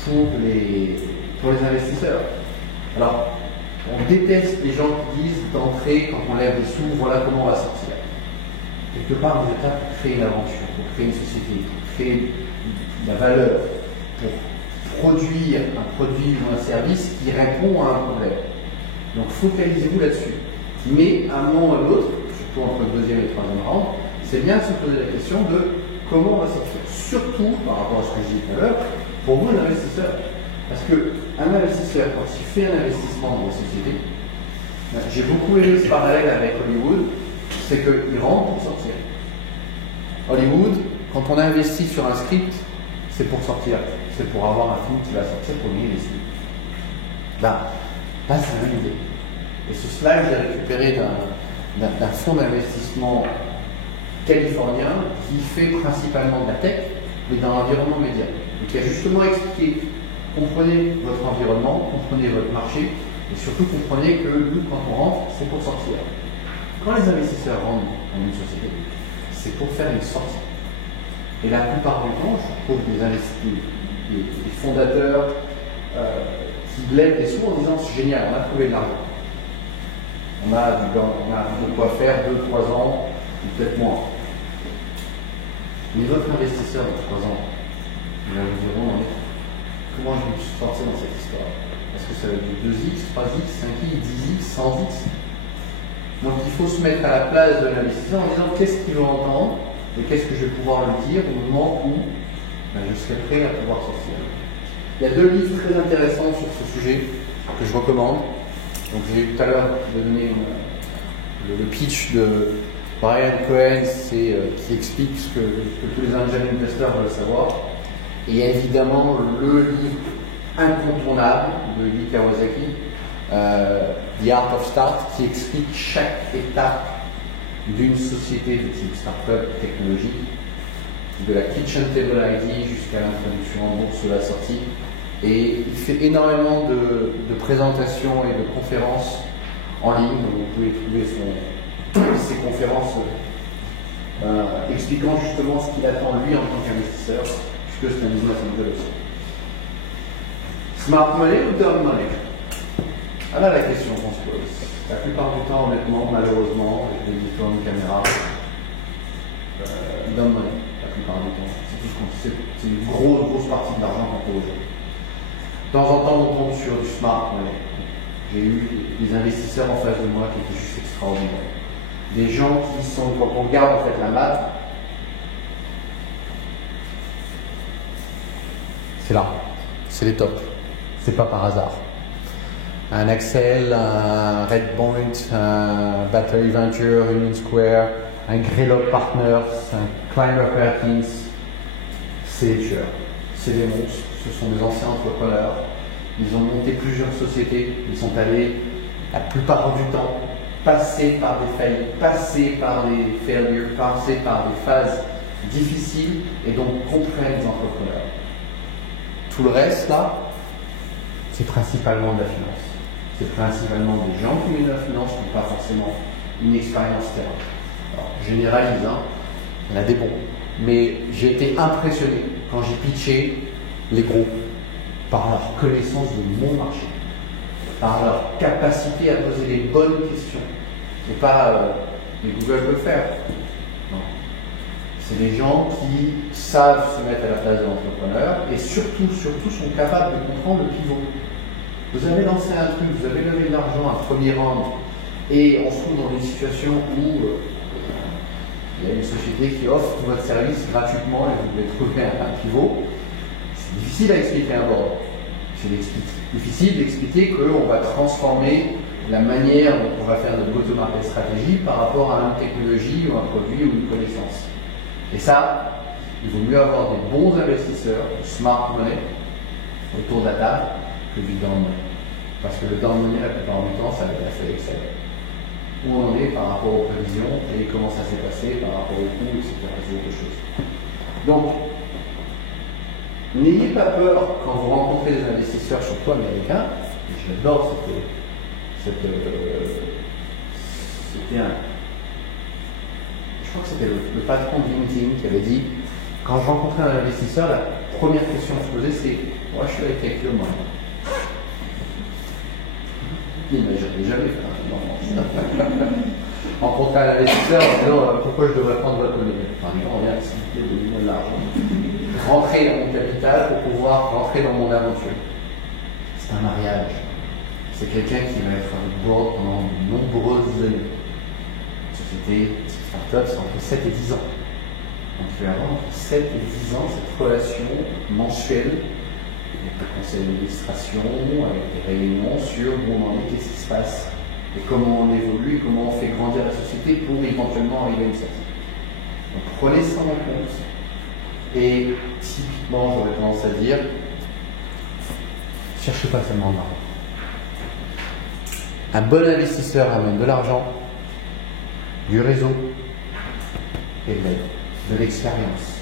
pour les investisseurs. Alors, on déteste les gens qui disent d'entrer, quand on lève des sous, voilà comment on va sortir. Quelque part, vous êtes là pour créer une aventure, pour créer une société, pour créer de la valeur, pour produire un produit ou un service qui répond à un problème. Donc focalisez-vous là-dessus. Mais à un moment ou à l'autre, surtout entre le 2e et le 3e round, c'est bien de se poser la question de comment on va sortir. Surtout par rapport à ce que je disais tout à l'heure, pour vous, un investisseur. Parce qu'un investisseur, quand il fait un investissement dans une société, j'ai beaucoup aimé ce parallèle avec Hollywood, c'est qu'il rentre pour sortir. Hollywood, quand on investit sur un script, c'est pour sortir. C'est pour avoir un film qui va sortir pour gagner des sous. Là, c'est la même idée. Et ce slide, j'ai récupéré d'un fonds d'investissement californien qui fait principalement de la tech, mais dans l'environnement média. Donc, il a justement expliqué, comprenez votre environnement, comprenez votre marché, et surtout comprenez que nous, quand on rentre, c'est pour sortir. Quand les investisseurs rentrent dans une société, c'est pour faire une sortie. Et la plupart du temps, je trouve des fondateurs qui lèvent des sous en disant c'est génial, on a trouvé de l'argent. On a de quoi faire 2-3 ans, ou peut-être moins. Mais votre investisseur de 3 ans, ils vont vous dire comment je me suis sorti dans cette histoire. Est-ce que ça va être du 2x, 3x, 5x, 10x, 100x? Donc il faut se mettre à la place de l'investisseur en disant qu'est-ce qu'il veut entendre et qu'est-ce que je vais pouvoir lui dire au moment où je serai prêt à pouvoir sortir. Il y a 2 livres très intéressants sur ce sujet que je recommande. Donc j'ai tout à l'heure donné le pitch de Brian Cohen, qui explique ce que tous les angel investors veulent savoir. Et il y a évidemment le livre incontournable de Lee Kawasaki, The Art of Start, qui explique chaque étape d'une société de type start-up technologique, de la kitchen table ID jusqu'à l'introduction en bourse ou la sortie. Et il fait énormément de présentations et de conférences en ligne. Vous pouvez trouver ses conférences expliquant justement ce qu'il attend lui en tant qu'investisseur, puisque c'est un business model aussi. Smart money ou dumb money? Voilà la question qu'on se pose. La plupart du temps, honnêtement, malheureusement, avec les différentes caméras, dumb money, la plupart du temps. C'est une grosse partie de l'argent qu'on peut aujourd'hui. De temps en temps, on tombe sur du smart money. J'ai eu des investisseurs en face de moi qui étaient juste extraordinaires. Des gens qui sont, quand on regarde en fait la map, c'est là, c'est les tops. C'est pas par hasard. Un Axel, un Redpoint, un Battery Venture, Union Square, un Greylock Partners, un Climber Perkins, c'est les tueurs, c'est des monstres, ce sont des anciens entrepreneurs. Ils ont monté plusieurs sociétés, ils sont allés, la plupart du temps, passer par des faillites, passer par des failures, passer par des phases difficiles et donc comprennent les entrepreneurs. Tout le reste là, c'est principalement de la finance. C'est principalement des gens qui ont de la finance, qui n'ont pas forcément une expérience terrain. Alors, je généralise, il y en a des bons. Mais j'ai été impressionné quand j'ai pitché les gros par leur connaissance de mon marché, par leur capacité à poser les bonnes questions. C'est pas les Google peut faire. Non. C'est des gens qui savent se mettre à la place de l'entrepreneur et surtout sont capables de comprendre le pivot. Vous avez lancé un truc, vous avez levé de l'argent, un premier round, et on se trouve dans une situation où il y a une société qui offre tout votre service gratuitement et vous devez trouver un pivot. C'est difficile à expliquer à un board. c'est difficile d'expliquer qu'on va transformer la manière dont on va faire notre go-to-market stratégie par rapport à une technologie ou un produit ou une connaissance. Et ça, il vaut mieux avoir des bons investisseurs, smart money, autour de la table, que du down money. Parce que le down money, la plupart du temps, ça va être assez Excel. Où on en est par rapport aux prévisions et comment ça s'est passé par rapport aux coûts, etc. C'est autre chose. Donc, n'ayez pas peur quand vous rencontrez des investisseurs, surtout américains. J'adore c'était un. Je crois que c'était le patron de LinkedIn qui avait dit quand je rencontrais un investisseur, la première question à se poser c'est what should I take your money? N'imaginez jamais rencontrer un investisseur en disant pourquoi je devrais prendre votre monnaie? Enfin, on vient de donner de l'argent. Rentrer dans mon capital pour pouvoir rentrer dans mon aventure. C'est un mariage. C'est quelqu'un qui va être avec board pendant de nombreuses années. Société, start-up, c'est entre 7 et 10 ans. Donc il va y avoir entre 7 et 10 ans cette relation mensuelle avec le conseil d'administration, avec des réunions sur où on en est, qu'est-ce qui se passe, et comment on évolue, et comment on fait grandir la société pour éventuellement arriver à une sortie. Donc prenez ça en compte. Et typiquement, j'aurais tendance à dire, cherchez pas seulement l'argent. Un bon investisseur amène de l'argent, du réseau et de l'aide, de l'expérience.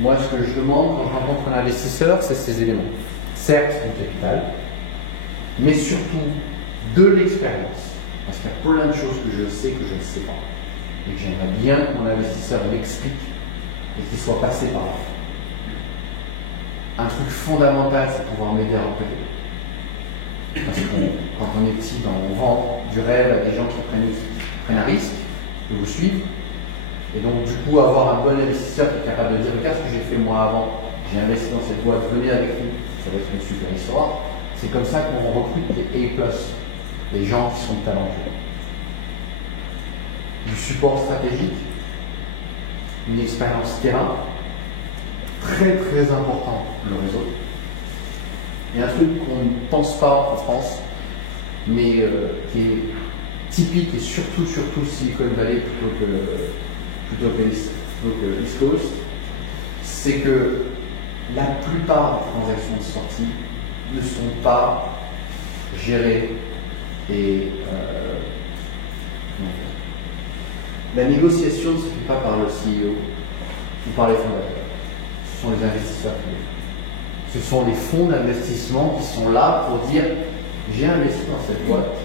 Moi, ce que je demande quand je rencontre un investisseur, c'est ces éléments. Certes, du capital, mais surtout de l'expérience. Parce qu'il y a plein de choses que je sais que je ne sais pas. Et que j'aimerais bien que mon investisseur m'explique et qu'il soit passé par là. Un truc fondamental, c'est pouvoir m'aider à repérer. Parce que quand on est petit, on vend du rêve à des gens qui prennent un risque, de vous suivre. Et donc, du coup, avoir un bon investisseur qui est capable de dire regarde ce que j'ai fait moi avant, j'ai investi dans cette boîte, venez avec nous, ça va être une super histoire. C'est comme ça qu'on recrute des A+, des gens qui sont talentueux. Du support stratégique, une expérience terrain, très très important, le réseau. Et un truc qu'on ne pense pas en France, mais qui est typique et surtout Silicon Valley plutôt que East Coast, c'est que la plupart des transactions de sortie ne sont pas gérées et la négociation ne se fait pas par le CEO ou par les fondateurs. Ce sont les investisseurs qui le font. Ce sont les fonds d'investissement qui sont là pour dire j'ai investi dans cette boîte,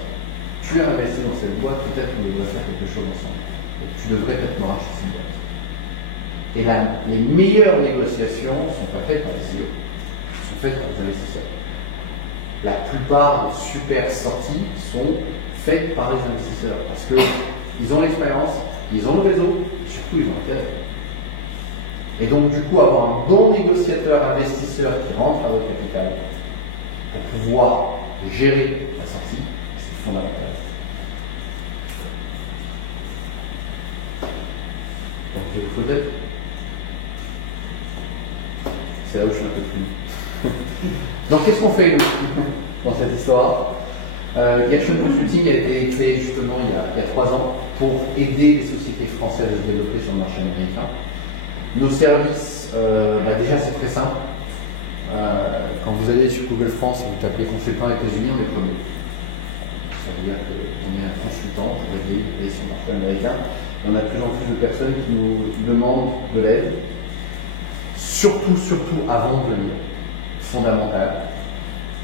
tu as investi dans cette boîte, peut-être qu'on devrait faire quelque chose ensemble. Et tu devrais peut-être me racheter cette boîte. Et là, les meilleures négociations ne sont pas faites par les CEO, elles sont faites par les investisseurs. La plupart des super sorties sont faites par les investisseurs parce qu'ils ont l'expérience, ils ont le réseau, et surtout ils ont l'intérêt. Et donc, du coup, avoir un bon négociateur, investisseur qui rentre à votre capital pour pouvoir gérer la sortie, c'est fondamental. Donc, il faut peut-être. C'est là où je suis un peu plus. Donc, qu'est-ce qu'on fait, nous, dans cette histoire Gation Consulting a été créé justement il y a 3 ans pour aider les sociétés françaises à se développer sur le marché américain. Nos services, déjà c'est très simple. Quand vous allez sur Google France et vous tapez consultant États-Unis, on est premier. Ça veut dire qu'on est un consultant pour aider sur le marché américain. On a de plus en plus de personnes qui nous demandent de l'aide. Surtout avant de venir. Fondamental.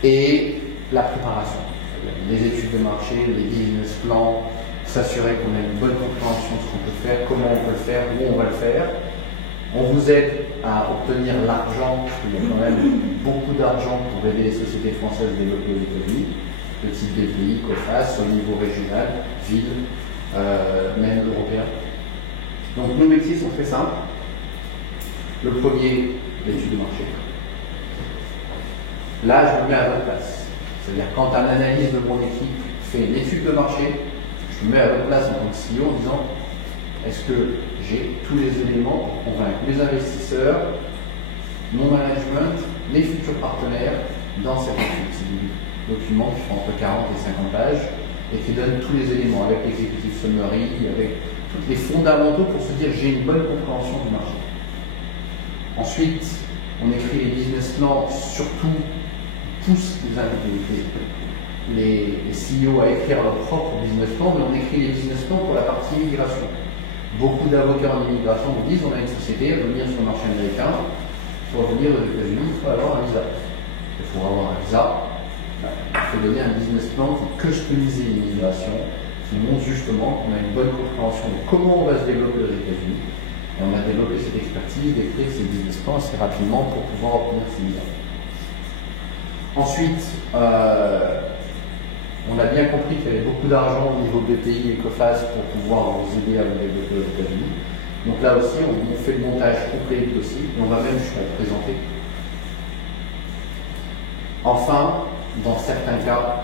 Et la préparation. Les études de marché, les business plans, s'assurer qu'on a une bonne compréhension de ce qu'on peut faire, comment on peut le faire, où on va le faire. On vous aide à obtenir l'argent, parce qu'il y a quand même beaucoup d'argent pour aider les sociétés françaises développées aux États-Unis, de type BPI, COFAS, au niveau régional, ville, même européen. Donc nos métiers sont très simples. Le premier, l'étude de marché. Là, je me mets à votre place. C'est-à-dire quand un analyse de mon équipe fait une étude de marché, je me mets à votre place en tant que CEO en disant est-ce que j'ai tous les éléments pour convaincre mes investisseurs, mon management les futurs partenaires dans cette étude. C'est des documents qui font entre 40 et 50 pages et qui donnent tous les éléments avec l'executive summary, avec tous les fondamentaux pour se dire j'ai une bonne compréhension du marché. Ensuite, on écrit les business plans, surtout pousse les CEO à écrire leur propre business plan, mais on écrit les business plans pour la partie immigration. Beaucoup d'avocats en immigration vous disent on a une société, elle veut venir sur le marché américain, pour venir aux États-Unis, il faut avoir un visa. Et pour avoir un visa, il faut donner un business plan qui customise l'immigration, qui montre justement qu'on a une bonne compréhension de comment on va se développer aux États-Unis. Et on a développé cette expertise d'écrire ces business plans assez rapidement pour pouvoir obtenir ces visas. Ensuite, on a bien compris qu'il y avait beaucoup d'argent au niveau BPI et COFAS pour pouvoir vous aider à vous développer aux États-Unis. Donc là aussi, on fait le montage complet du dossier et on va même jusqu'à le présenter. Enfin, dans certains cas,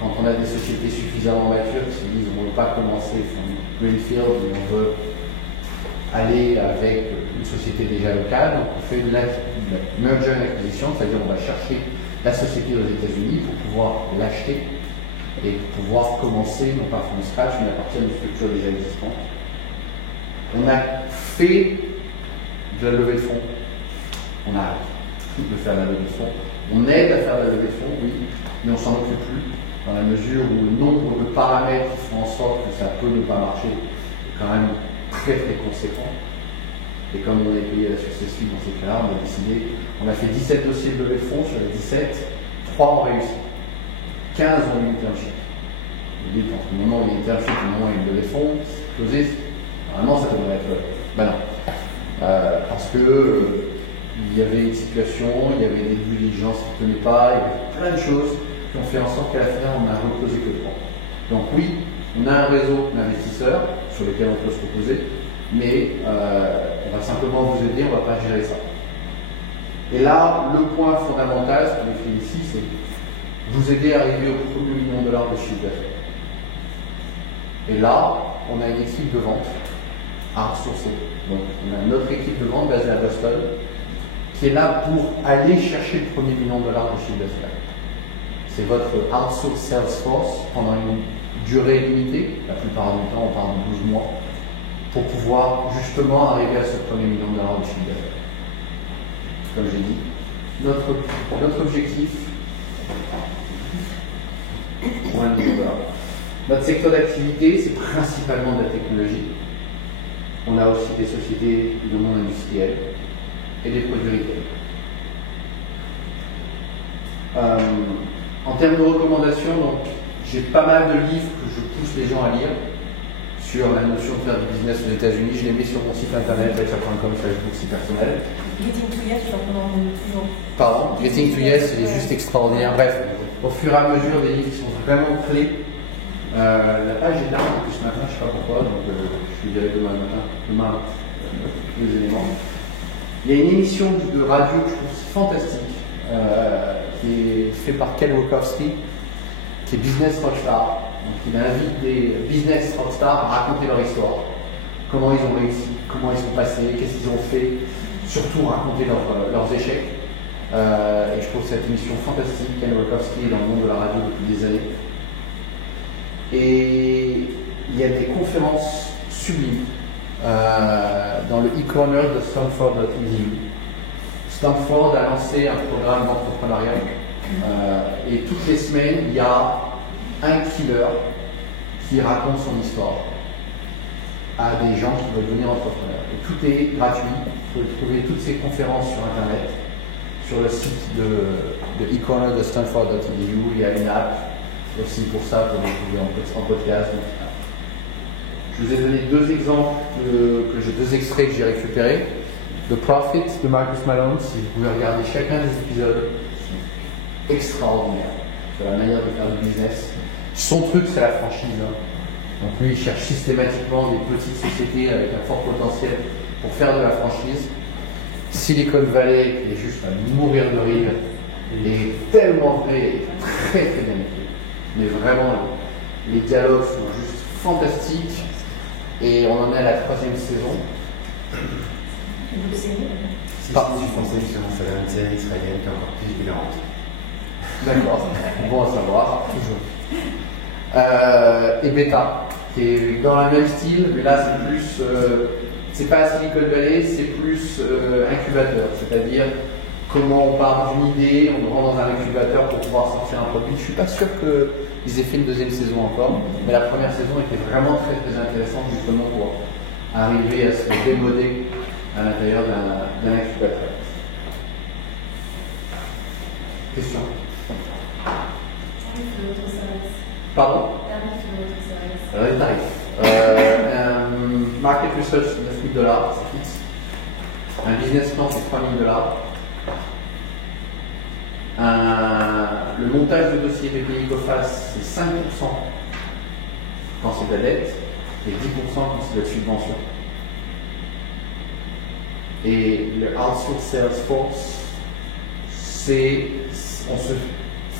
quand on a des sociétés suffisamment matures qui se disent on ne veut pas commencer greenfield, mais on veut aller avec une société déjà locale, donc on fait une merger and acquisition, c'est-à-dire on va chercher la société aux États-Unis pour pouvoir l'acheter et pour pouvoir commencer, non pas from scratch, mais à partir d'une structure déjà existante. On a fait de la levée de fonds, on arrête de faire la levée de fonds. On aide à faire la levée de fonds, oui, mais on s'en occupe plus, dans la mesure où le nombre de paramètres qui font en sorte que ça peut ne pas marcher est quand même très très conséquent. Et comme on est payé à la succession dans ces cas-là, on a décidé, on a fait 17 dossiers de levée de fonds, sur les 17, 3 ont réussi. 15 ont eu une internship. Vous dites, entre le moment où il y a une internship et le moment où il y a une levée de fonds, closé, normalement ça devrait être. Ben non. Parce que il y avait une situation, il y avait des due diligence qui ne tenaient pas, il y avait plein de choses qui ont fait en sorte qu'à la fin, on n'a reclosé que 3. Donc oui, on a un réseau d'investisseurs sur lesquels on peut se reposer, mais on va simplement vous aider, on ne va pas gérer ça. Et là, le point fondamental, ce qu'on écrit ici, c'est vous aider à arriver au $1 million de chiffre d'affaires. Et là, on a une équipe de vente à ressourcer. Donc, on a notre équipe de vente basée à Boston qui est là pour aller chercher le $1 million de chiffre d'affaires. C'est votre outsource sales force pendant une durée limitée, la plupart du temps on parle de 12 mois, pour pouvoir justement arriver à ce $1 million de chiffre d'affaires. Comme j'ai dit, notre objectif, $1 million. Notre secteur d'activité, c'est principalement de la technologie. On a aussi des sociétés du monde industriel et des produits retail. En termes de recommandations, j'ai pas mal de livres que je pousse les gens à lire sur la notion de faire du business aux États-Unis. Je les mets sur mon site internet, lecture.com/bourse personnel. Getting to Yes, je recommande toujours. Pardon, Getting to Yes, il est juste extraordinaire. Bref, au fur et à mesure, des livres qui sont vraiment clés. La page est là depuis ce matin, je ne sais pas pourquoi, donc je suis direct demain les éléments. Il y a une émission de radio que je trouve fantastique, qui est faite par Ken Wachowski, qui est Business Rockstar. Donc, il invite des business rockstars à raconter leur histoire, comment ils ont réussi, comment ils sont passés, qu'est-ce qu'ils ont fait, surtout raconter leurs échecs. Et je trouve cette émission fantastique. Ken Wachowski est dans le monde de la radio depuis des années. Et il y a des conférences sublimes dans le e-corner de Stanford.edu. Stanford a lancé un programme d'entrepreneuriat et toutes les semaines, il y a un killer qui raconte son histoire à des gens qui veulent devenir entrepreneurs. Et tout est gratuit. Vous pouvez trouver toutes ces conférences sur Internet, sur le site de e-corner de Stanford.edu. Il y a une app aussi pour ça, pour découvrir en podcast. Je vous ai donné deux exemples, deux extraits que j'ai récupérés. The Profit de Marcus Malone, si vous pouvez regarder chacun des épisodes, c'est extraordinaire sur la manière de faire du business. Son truc, c'est la franchise. Donc lui, il cherche systématiquement des petites sociétés avec un fort potentiel pour faire de la franchise. Silicon Valley, qui est juste à mourir de rire, il est tellement vrai et très très bien écrit. Mais vraiment, les dialogues sont juste fantastiques. Et on en est à la 3e saison. C'est partie français sur un salaire de série israélienne qui est encore plus différente. D'accord, bon à savoir, toujours. Et Beta, qui est dans le même style, mais là c'est plus, c'est pas Silicon Valley, c'est plus incubateur, c'est-à-dire comment on part d'une idée, on rentre dans un incubateur pour pouvoir sortir un produit. Je suis pas sûr qu'ils aient fait une deuxième saison encore, mais la première saison était vraiment très très intéressante justement pour arriver à se démoder à l'intérieur d'un incubateur. Question? Pardon? Les tarifs. Market research, c'est $9 000, c'est fixe. Un business plan, c'est $3 000. Le montage de dossier BPI COFAS, c'est 5% quand c'est de la dette et 10% quand c'est de la subvention. Et le outsource Salesforce, on se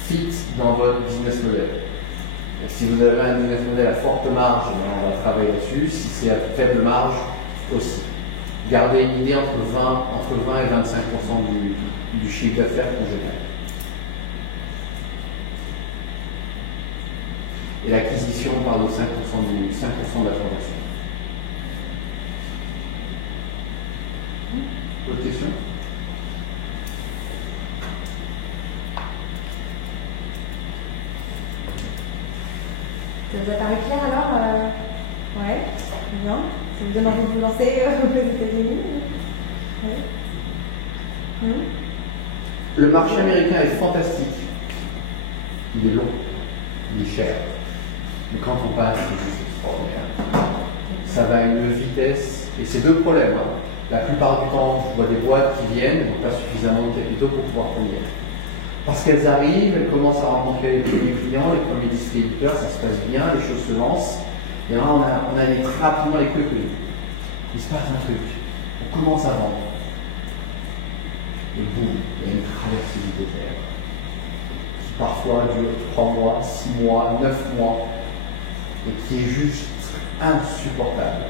fit dans votre business model. Et si vous avez un business model à forte marge, on va travailler là-dessus. Si c'est à faible marge, aussi. Gardez une idée entre 20 et 25% du chiffre d'affaires qu'on génère. Et l'acquisition, on parle de 5% de la transaction. Autre question? Ça vous apparaît clair alors? Ouais, bien. Ça vous donne envie de vous lancer aux États-Unis? Ouais. Le marché américain est fantastique. Il est long, il est cher. Mais quand on passe, c'est juste extraordinaire. Ça va à une vitesse, et c'est deux problèmes. Hein. La plupart du temps, je vois des boîtes qui viennent, n'ont pas suffisamment de capitaux pour pouvoir tenir. Parce qu'elles arrivent, elles commencent à rencontrer les premiers clients, les premiers distributeurs, ça se passe bien, les choses se lancent. Et là, on a rapidement les coups. Il se passe un truc. On commence à vendre. Et boum, il y a une traversée du désert. Qui parfois dure 3 mois, 6 mois, 9 mois. Et qui est juste insupportable.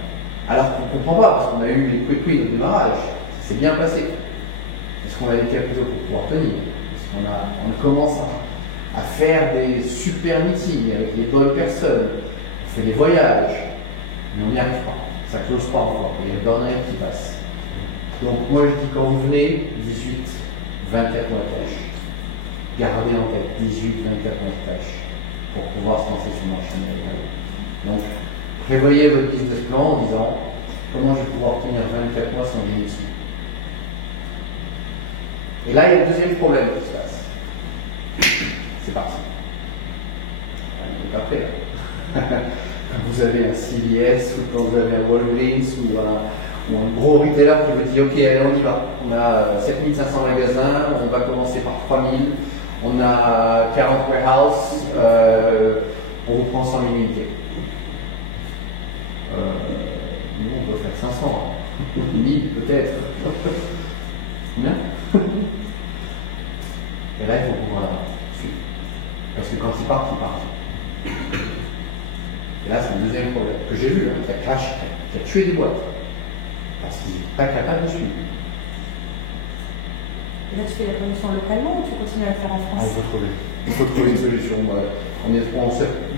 Alors qu'on ne comprend pas, parce qu'on a eu les quick-wins au démarrage. Ça s'est bien passé. Est-ce qu'on a les capitaux pour pouvoir tenir? On commence à faire des super meetings avec les bonnes personnes, on fait des voyages, mais on n'y arrive pas, ça ne close pas encore, il y a le burn-rate qui passe. Donc moi je dis quand vous venez, 18, 24 mois de tâche. Gardez en tête 18, 24 mois de tâche pour pouvoir se lancer sur le marché américain. Donc prévoyez votre business plan en disant comment je vais pouvoir tenir 24 mois sans gagner dessus. Et là, il y a le deuxième problème qui se passe. C'est parti. On n'est pas prêt. Quand vous avez un CVS ou quand vous avez un Walgreens ou un gros retailer qui vous dit ok, allez, on y va. On a 7500 magasins, on va commencer par 3000, on a 40 warehouses, on vous prend 100 000 unités. Nous, on peut faire 500. 1000 peut-être. Combien? Et là, il faut pouvoir suivre. Parce que quand ils partent, ils partent. Et là, c'est le deuxième problème que j'ai vu, qui a tué des boîtes. Parce qu'ils n'étaient pas capables de suivre. Et là, tu fais la production localement ou tu continues à le faire en France? Il faut trouver une solution.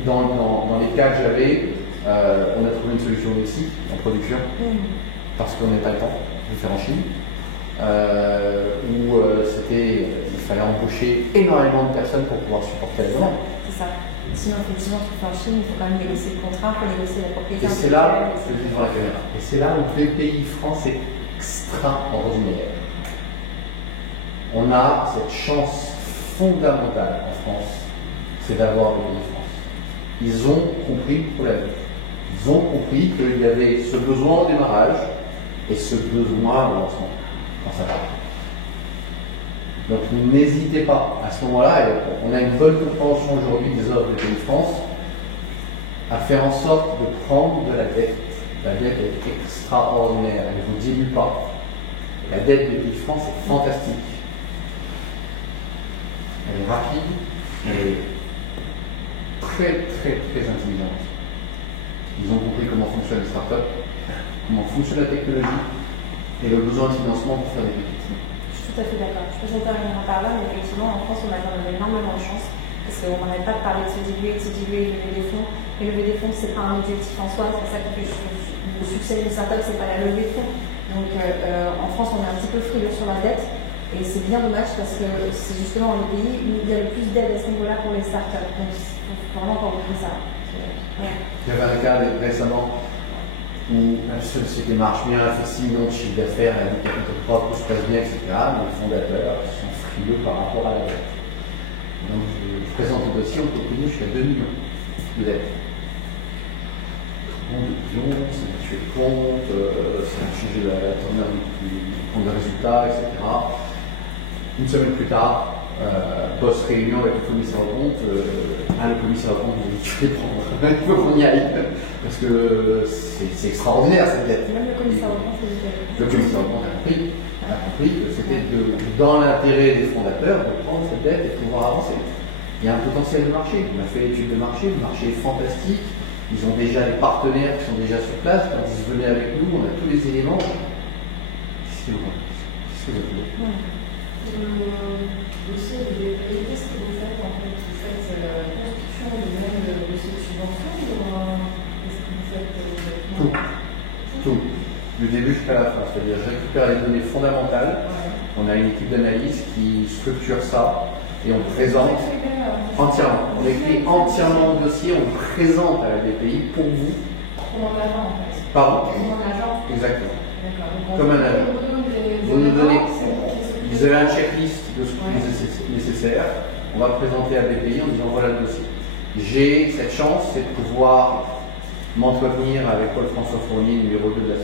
Dans les cas que j'avais, on a trouvé une solution au Mexique, en production, parce qu'on n'avait pas le temps de le faire en Chine. Où il fallait embaucher énormément de personnes pour pouvoir supporter la demande. C'est ça. Sinon, effectivement, tu fais en Chine, il faut quand même négocier le contrat, il faut négocier la propriété. Et c'est là, je dis devant la caméra, et c'est là où BPI France est extraordinaire. On a cette chance fondamentale en France, c'est d'avoir BPI France. Ils ont compris le problème. Ils ont compris qu'il y avait ce besoin au démarrage et ce besoin au lancement. Quand ça part. Donc n'hésitez pas, à ce moment-là, on a une bonne compréhension aujourd'hui des offres de BPI France, à faire en sorte de prendre de la dette. La dette est extraordinaire, elle ne vous dilue pas. La dette de BPI France est fantastique. Elle est rapide, elle est très très très intelligente. Ils ont compris comment fonctionnent les startups, comment fonctionne la technologie, et le besoin de financement pour faire des pépites. Je suis tout à fait d'accord. Je peux intervenir par là, mais effectivement, en France, on a quand même énormément de chance. Parce qu'on n'arrête pas de parler de se diluer, et lever des fonds. Et lever des fonds, c'est pas un objectif en soi. C'est pour ça que le succès d'une startup, c'est pas la levée de fonds. Donc en France, on est un petit peu frileux sur la dette. Et c'est bien dommage parce que c'est justement le pays où il y a le plus d'aide à ce niveau-là pour les startups. Donc il faut vraiment pas oublier ça. Ouais. Il y avait un cas récemment où la société marche bien, elle fait 6 millions de chiffre d'affaires, elle a du capital propre, tout se passe bien, etc. Mais les fondateurs sont frileux par rapport à la dette. Donc je présente le dossier, on peut obtenir jusqu'à 2 millions de dettes. De pion, ça a tué le compte, ça a changé la tournure du compte de résultats, etc. Une semaine plus tard, post-réunion avec le commissaire au compte, le commissaire au compte nous dit il faut qu'on y aille, parce que c'est extraordinaire cette dette. Même le commissaire au compte, le commissaire au compte a compris que c'était dans l'intérêt des fondateurs de prendre cette dette et de pouvoir avancer. Il y a un potentiel de marché, on a fait l'étude de marché, le marché est fantastique, ils ont déjà des partenaires qui sont déjà sur place, quand ils venaient avec nous, on a tous les éléments. Qu'est-ce que vous voulez? Aussi, qu'est-ce que vous faites en fait? Vous faites la construction de cette subvention ou qu'est-ce que vous faites? Tout. Du début jusqu'à la fin. C'est-à-dire, je récupère les données fondamentales. On a une équipe d'analyse qui structure ça et on présente entièrement. On écrit entièrement le dossier, on présente à la BPI pour vous. Comme un agent en fait. Pardon? Comme un agent. Exactement. D'accord. Comme un agent. Vous nous donnez. Vous avez un checklist de ce qui est nécessaire. On va présenter à BPI en disant voilà le dossier. J'ai cette chance, c'est de pouvoir m'entretenir avec Paul-François Fournier, numéro 2 de la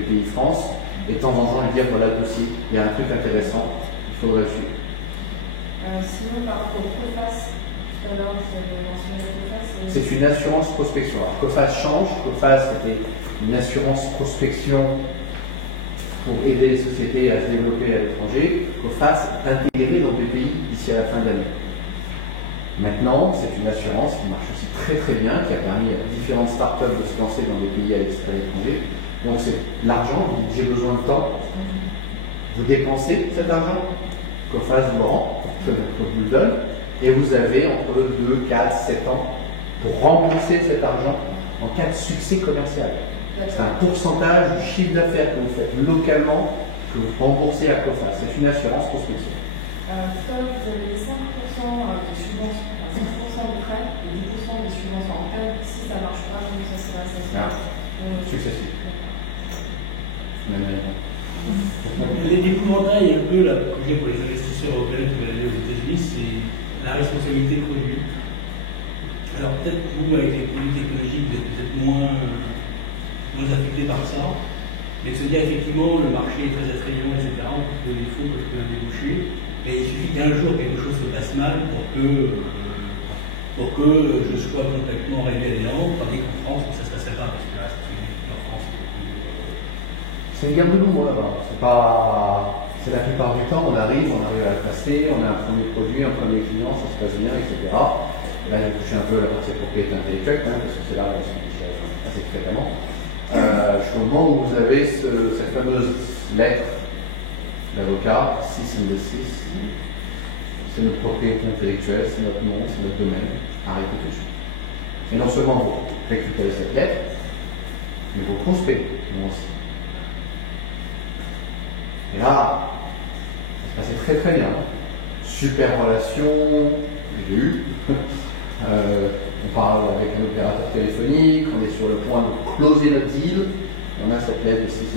BPI France, et de temps en temps lui dire voilà le dossier, il y a un truc intéressant, il faudrait le suivre. Sinon, par rapport au COFAS, tout à l'heure, vous avez mentionné COFAS. C'est une assurance prospection. Alors, COFAS change. COFAS, c'était une assurance prospection pour aider les sociétés à se développer à l'étranger. COFAS intégré dans des pays d'ici à la fin de l'année. Maintenant, c'est une assurance qui marche aussi très très bien, qui a permis à différentes startups de se lancer dans des pays à l'étranger. Donc c'est l'argent, j'ai besoin de temps. Vous dépensez cet argent, COFAS vous rend, que vous le donne, et vous avez entre 2, 4, 7 ans pour rembourser cet argent en cas de succès commercial. C'est un pourcentage du chiffre d'affaires que vous faites localement que vous remboursez à COFAS. C'est une assurance prospection. Vous avez 5% de subventions, 5% de prêts et 10% de subventions en cas si ça ne marche pas, donc ça sera successif. L'épouvantail un peu là, pour les investisseurs européens qui veulent aller aux États-Unis, c'est la responsabilité produit. Alors peut-être vous, avec les produits technologiques, vous êtes peut-être moins affecté par ça, mais de se dire effectivement le marché est très attrayant, etc. On peut trouver des faux, on peut trouver un débouché, mais il suffit qu'un jour quelque chose se passe mal pour que je sois complètement révélé, tandis qu'en France ça se passait pas, parce que là en France c'est une gamme de nombres là-bas. C'est la plupart du temps on arrive à le passer, on a un premier produit, un premier client, ça se passe bien, etc. Là j'ai touché un peu la partie propriété intellectuelle, parce que c'est là où ils sont assez fréquemment. Jusqu'au moment où vous avez cette fameuse lettre d'avocat, 6 and 6, c'est notre propriété intellectuelle, c'est notre nom, c'est notre domaine, arrêtez tout de suite. Et non seulement vous récupérez cette lettre, mais vos prospects vont aussi. Et là, ça se passait très très bien. Super relation, j'ai eu. On parle avec un opérateur téléphonique, on est sur le point de closer notre deal, et on a cette lettre de 6 et 6.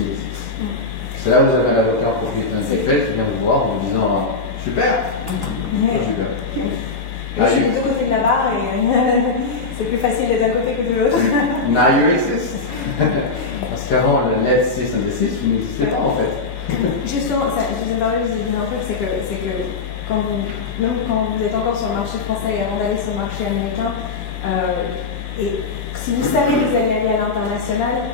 C'est là où vous avez un avocat en propriété intellectuelle qui vient vous voir en disant super. Super. Je suis des deux côtés de la barre et c'est plus facile d'être d'un côté que de l'autre. Now you exist. Parce qu'avant, la lettre 6 and 6 n'existait pas en fait. Justement, je vous ai parlé, je vous ai dit un truc, c'est que même quand vous êtes encore sur le marché français et avant d'aller sur le marché américain, et si vous savez que vous allez aller à l'international,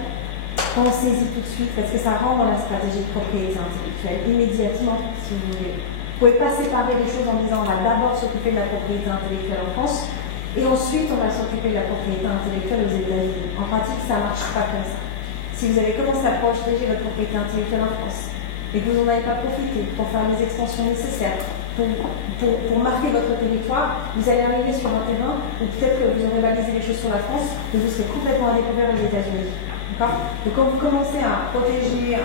pensez-y tout de suite parce que ça rentre dans la stratégie de propriété intellectuelle immédiatement, si vous voulez. Vous ne pouvez pas séparer les choses en disant on va d'abord s'occuper de la propriété intellectuelle en France et ensuite on va s'occuper de la propriété intellectuelle aux États-Unis. En pratique, ça ne marche pas comme ça. Si vous avez commencé à protéger votre propriété intellectuelle en France, et que vous n'en avez pas profité pour faire les extensions nécessaires, pour marquer votre territoire, vous allez arriver sur un terrain où peut-être que vous aurez balisé les choses sur la France, mais vous serez complètement à découvert les États-Unis. Donc quand vous commencez à protéger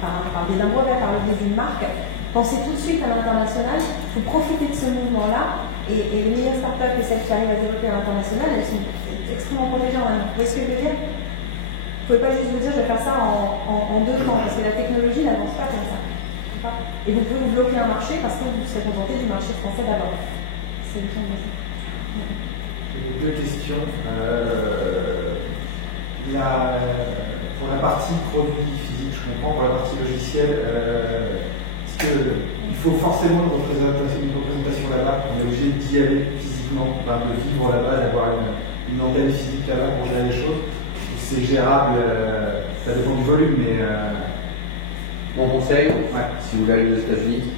par le biais d'un brevet, par le biais d'une marque, pensez tout de suite à l'international, vous profitez de ce mouvement-là, et les meilleures startups et celles qui arrivent à développer à l'international, elles sont extrêmement protégées en amont. Vous voyez ce que je veux dire? Vous ne pouvez pas juste vous dire je vais faire ça en 2 temps, parce que la technologie n'avance pas comme ça. Et vous pouvez vous bloquer un marché parce que vous serez contenté du marché français d'abord. C'est le temps de ça. Deux questions. Pour la partie produit physique, je comprends, pour la partie logicielle, est-ce qu'il faut forcément une représentation là-bas? On est obligé d'y aller physiquement, de vivre là-bas, d'avoir une antenne physique là-bas pour gérer les choses? C'est gérable, ça dépend du volume, mais... Mon conseil, si vous voulez aller aux États-Unis,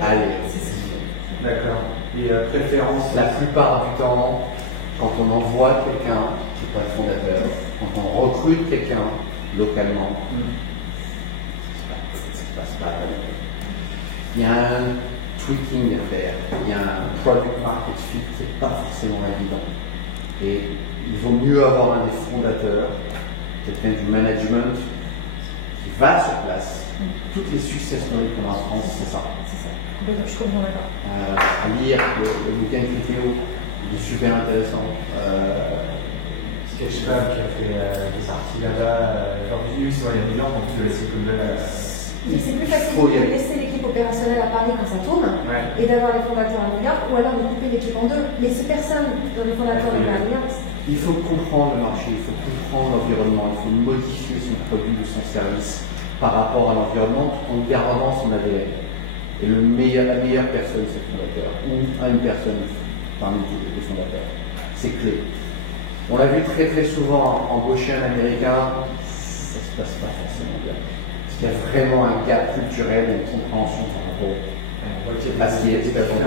allez. D'accord. Et préférence? La plupart du temps, quand on envoie quelqu'un qui n'est pas le fondateur, quand on recrute quelqu'un localement, ça se passe pas. Il y a un tweaking à faire, il y a un product market fit qui n'est pas forcément évident. Et il vaut mieux avoir un des fondateurs, quelqu'un du management, qui va sur place. Toutes les success stories qu'on a en France, c'est ça. C'est ça. Je comprends d'accord. À lire le bouquin de Criteo, il est super intéressant. Sketchfab qui a fait des sorties là-bas, il y a des gens qui ont pu laisser comme c'est plus facile de laisser l'équipe opérationnelle à Paris quand ça tourne et d'avoir les fondateurs à New York, ou alors de couper l'équipe en 2. Mais si personne dans les fondateurs n'est pas à New York, il faut comprendre le marché, il faut comprendre l'environnement, il faut modifier son produit ou son service par rapport à l'environnement en gardant son ADN. Et la meilleure personne, c'est le fondateur, ou une personne parmi les fondateurs. C'est clé. On l'a vu très très souvent embaucher un Américain, ça ne se passe pas forcément bien. Parce qu'il y a vraiment un gap culturel et une compréhension par rapport à ce qui est attendu.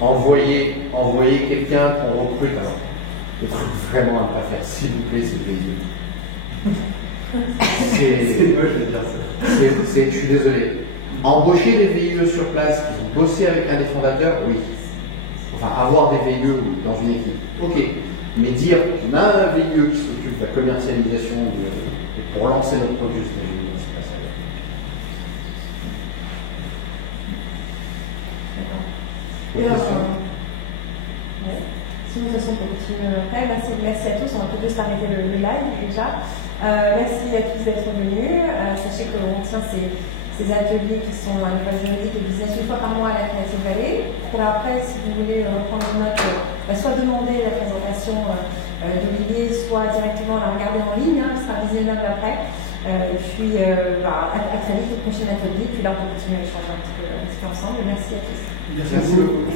Envoyer quelqu'un qu'on recrute, alors, le truc vraiment à ne pas faire, s'il vous plaît, c'est le VIE. Je suis désolé. Embaucher des VIE sur place qui ont bossé avec un des fondateurs, oui. Enfin, avoir des VIE dans une équipe, ok. Mais dire qu'on a un VIE qui s'occupe de la commercialisation pour lancer notre produit, c'est pas ça. Sinon, de toute façon, pour continuer après, merci à tous. On va peut-être juste arrêter le live déjà. Merci à tous d'être venus. Sachez qu'on tient ces ateliers qui sont à l'école juridique et business une fois par mois à la Creative Valley. Pour après, si vous voulez reprendre une note, soit demander la présentation d'Olivier, soit directement la regarder en ligne, qui sera visionnable après. Et puis, à très vite, au prochain atelier. Puis là, on peut continuer à échanger un petit peu ensemble. Merci à tous. Merci beaucoup.